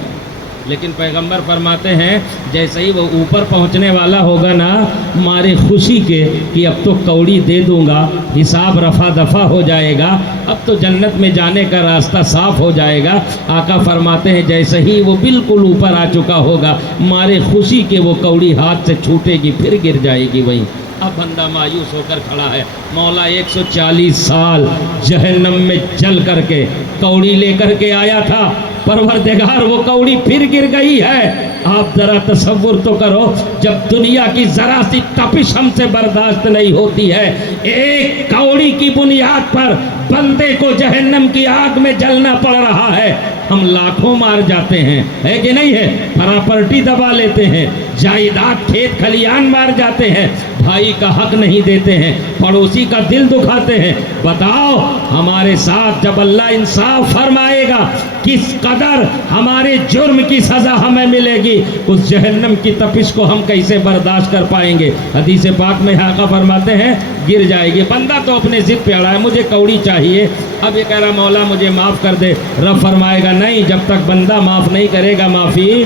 لیکن پیغمبر فرماتے ہیں جیسے ہی وہ اوپر پہنچنے والا ہوگا نا، مارے خوشی کے کہ اب تو کوڑی دے دوں گا، حساب رفع دفع ہو جائے گا، اب تو جنت میں جانے کا راستہ صاف ہو جائے گا، آقا فرماتے ہیں جیسے ہی وہ بالکل اوپر آ چکا ہوگا، مارے خوشی کے وہ کوڑی ہاتھ سے چھوٹے گی، پھر گر جائے گی وہیں۔ اب بندہ مایوس ہو کر کھڑا ہے. مولا 140 سال جہنم میں جل کر کے کوڑی لے کر کے آیا تھا. پروردگار وہ کوڑی پھر گر گئی ہے. آپ ذرا تصور تو کرو, جب دنیا کی ذرا سی تپش ہم سے برداشت نہیں ہوتی ہے, ایک کوڑی کی بنیاد پر بندے کو جہنم کی آگ میں جلنا پڑ رہا ہے. ہم لاکھوں مار جاتے ہیں, ہے کہ نہیں ہے؟ پراپرٹی دبا لیتے ہیں, جائیداد کھیت کھلیان مار جاتے ہیں, بھائی کا حق نہیں دیتے ہیں, پڑوسی کا دل دکھاتے ہیں. بتاؤ ہمارے ساتھ جب اللہ انصاف فرمائے گا کس قدر ہمارے جرم کی سزا ہمیں ملے گی, اس جہنم کی تپش کو ہم کیسے برداشت کر پائیں گے؟ حدیث پاک میں آقا فرماتے ہیں گر جائے گی. بندہ تو اپنے ضد پہ اڑا ہے, مجھے کوڑی چاہیے. اب یہ کہہ رہا مولا مجھے معاف کر دے. رب فرمائے گا نہیں, جب تک بندہ معاف نہیں کرے گا معافی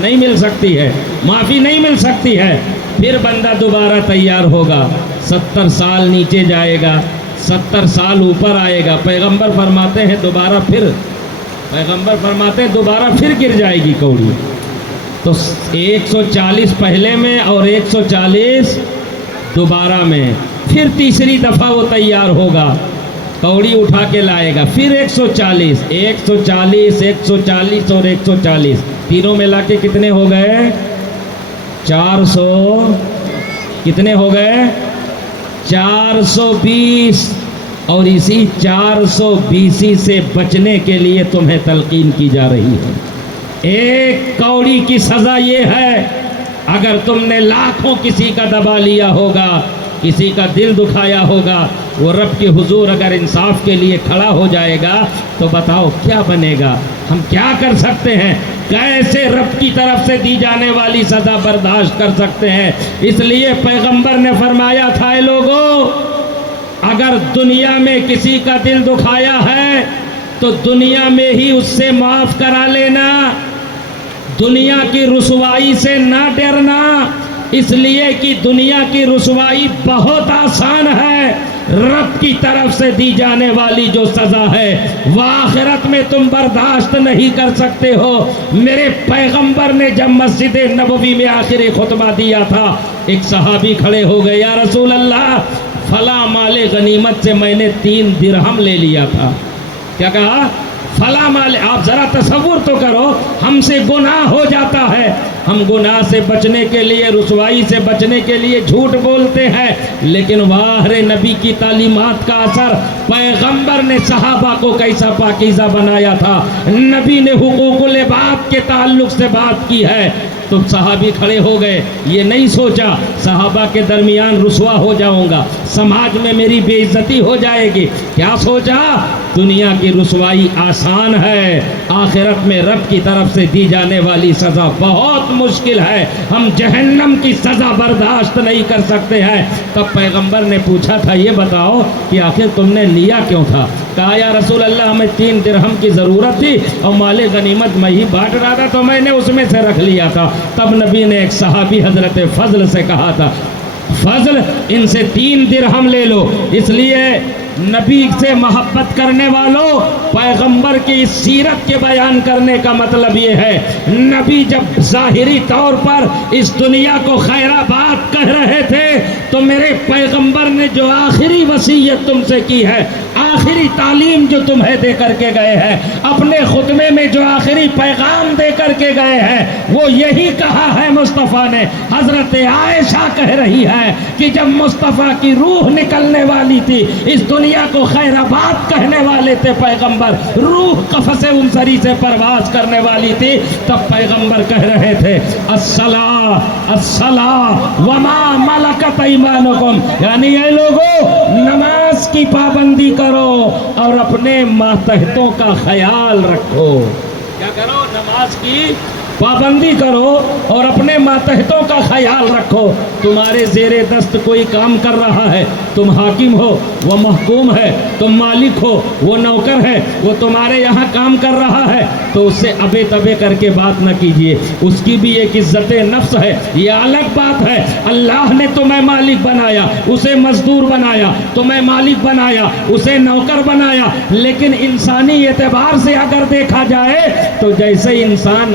نہیں مل سکتی ہے, معافی نہیں مل سکتی ہے. پھر بندہ دوبارہ تیار ہوگا, 70 سال نیچے جائے گا, 70 سال اوپر آئے گا. پیغمبر فرماتے ہیں دوبارہ پھر گر جائے گی کوڑی. تو 140 پہلے میں اور 140 دوبارہ میں, پھر تیسری دفعہ وہ تیار ہوگا, کوڑی اٹھا کے لائے گا. پھر 140 اور 140 تینوں ملا کے کتنے ہو گئے؟ 400. کتنے ہو گئے؟ 420. اور اسی 420 سے بچنے کے لیے تمہیں تلقین کی جا رہی ہے. ایک کوڑی کی سزا یہ ہے, اگر تم نے لاکھوں کسی کا دبا لیا ہوگا, کسی کا دل دکھایا ہوگا, وہ رب کے حضور اگر انصاف کے لیے کھڑا ہو جائے گا تو بتاؤ کیا بنے گا؟ ہم کیا کر سکتے ہیں؟ کیسے رب کی طرف سے دی جانے والی سزا برداشت کر سکتے ہیں؟ اس لیے پیغمبر نے فرمایا تھا, اے لوگو اگر دنیا میں کسی کا دل دکھایا ہے تو دنیا میں ہی اس سے معاف کرا لینا, دنیا کی رسوائی سے نہ ڈرنا, اس لیے کہ دنیا کی رسوائی بہت آسان ہے. رب کی طرف سے دی جانے والی جو سزا ہے وہ آخرت میں تم برداشت نہیں کر سکتے ہو. میرے پیغمبر نے جب مسجد نبوی میں آخری خطبہ دیا تھا, ایک صحابی کھڑے ہو گئے, یا رسول اللہ فلاں مال غنیمت سے میں نے 3 درہم لے لیا تھا. کیا کہا؟ فلاں مال. آپ ذرا تصور تو کرو, ہم سے گناہ ہو جاتا ہے, ہم گناہ سے بچنے کے لیے, رسوائی سے بچنے کے لیے جھوٹ بولتے ہیں, لیکن واہ نبی کی تعلیمات کا اثر, پیغمبر نے صحابہ کو کیسا پاکیزہ بنایا تھا, نبی نے حقوق العباد کے تعلق سے بات کی ہے. تو صحابی کھڑے ہو گئے, یہ نہیں سوچا صحابہ کے درمیان رسوا ہو جاؤں گا, سماج میں میری بے عزتی ہو جائے گی. کیا سوچا؟ دنیا کی رسوائی آسان ہے, آخرت میں رب کی طرف سے دی جانے والی سزا بہت مشکل ہے, ہم جہنم کی سزا برداشت نہیں کر سکتے ہیں. تب پیغمبر نے پوچھا تھا, یہ بتاؤ کہ آخر تم نے لیا کیوں تھا؟ کہا یا رسول اللہ ہمیں 3 درہم کی ضرورت تھی اور مال غنیمت میں ہی بانٹ رہا تھا تو میں نے اس میں سے رکھ لیا تھا. تب نبی نے ایک صحابی حضرت فضل سے کہا تھا, فضل ان سے 3 درہم لے لو. اس لیے نبی سے محبت کرنے والوں, پیغمبر کی سیرت کے بیان کرنے کا مطلب یہ ہے, نبی جب ظاہری طور پر اس دنیا کو خیرآباد کہہ رہے تھے تو میرے پیغمبر نے جو آخری وصیت تم سے کی ہے, آخری تعلیم جو تمہیں دے کر کے گئے ہیں, اپنے خطبے میں جو آخری پیغام دے کر کے گئے ہیں, وہ یہی کہا ہے مصطفیٰ نے. حضرت عائشہ کہہ رہی ہے کہ جب مصطفیٰ کی روح نکلنے والی تھی, اس دنیا کو خیرآباد کہنے والے تھے پیغمبر, روح قفس انصری سے پرواز کرنے والی تھی, تب پیغمبر کہہ رہے تھے الصلاۃ الصلاۃ وما ملکت ایمانکم, یعنی اے لوگو نماز کی پابندی کرو اور اپنے ماتحتوں کا خیال رکھو. کیا کرو؟ نماز کی پابندی کرو اور اپنے ماتحتوں کا خیال رکھو. تمہارے زیر دست کوئی کام کر رہا ہے, تم حاکم ہو وہ محکوم ہے, تم مالک ہو وہ نوکر ہے, وہ تمہارے یہاں کام کر رہا ہے تو اس سے ابے تبے کر کے بات نہ کیجئے. اس کی بھی ایک عزت نفس ہے, یہ الگ بات ہے. اللہ نے تمہیں مالک بنایا, اسے مزدور بنایا, تمہیں مالک بنایا, اسے نوکر بنایا, لیکن انسانی اعتبار سے اگر دیکھا جائے تو جیسے انسان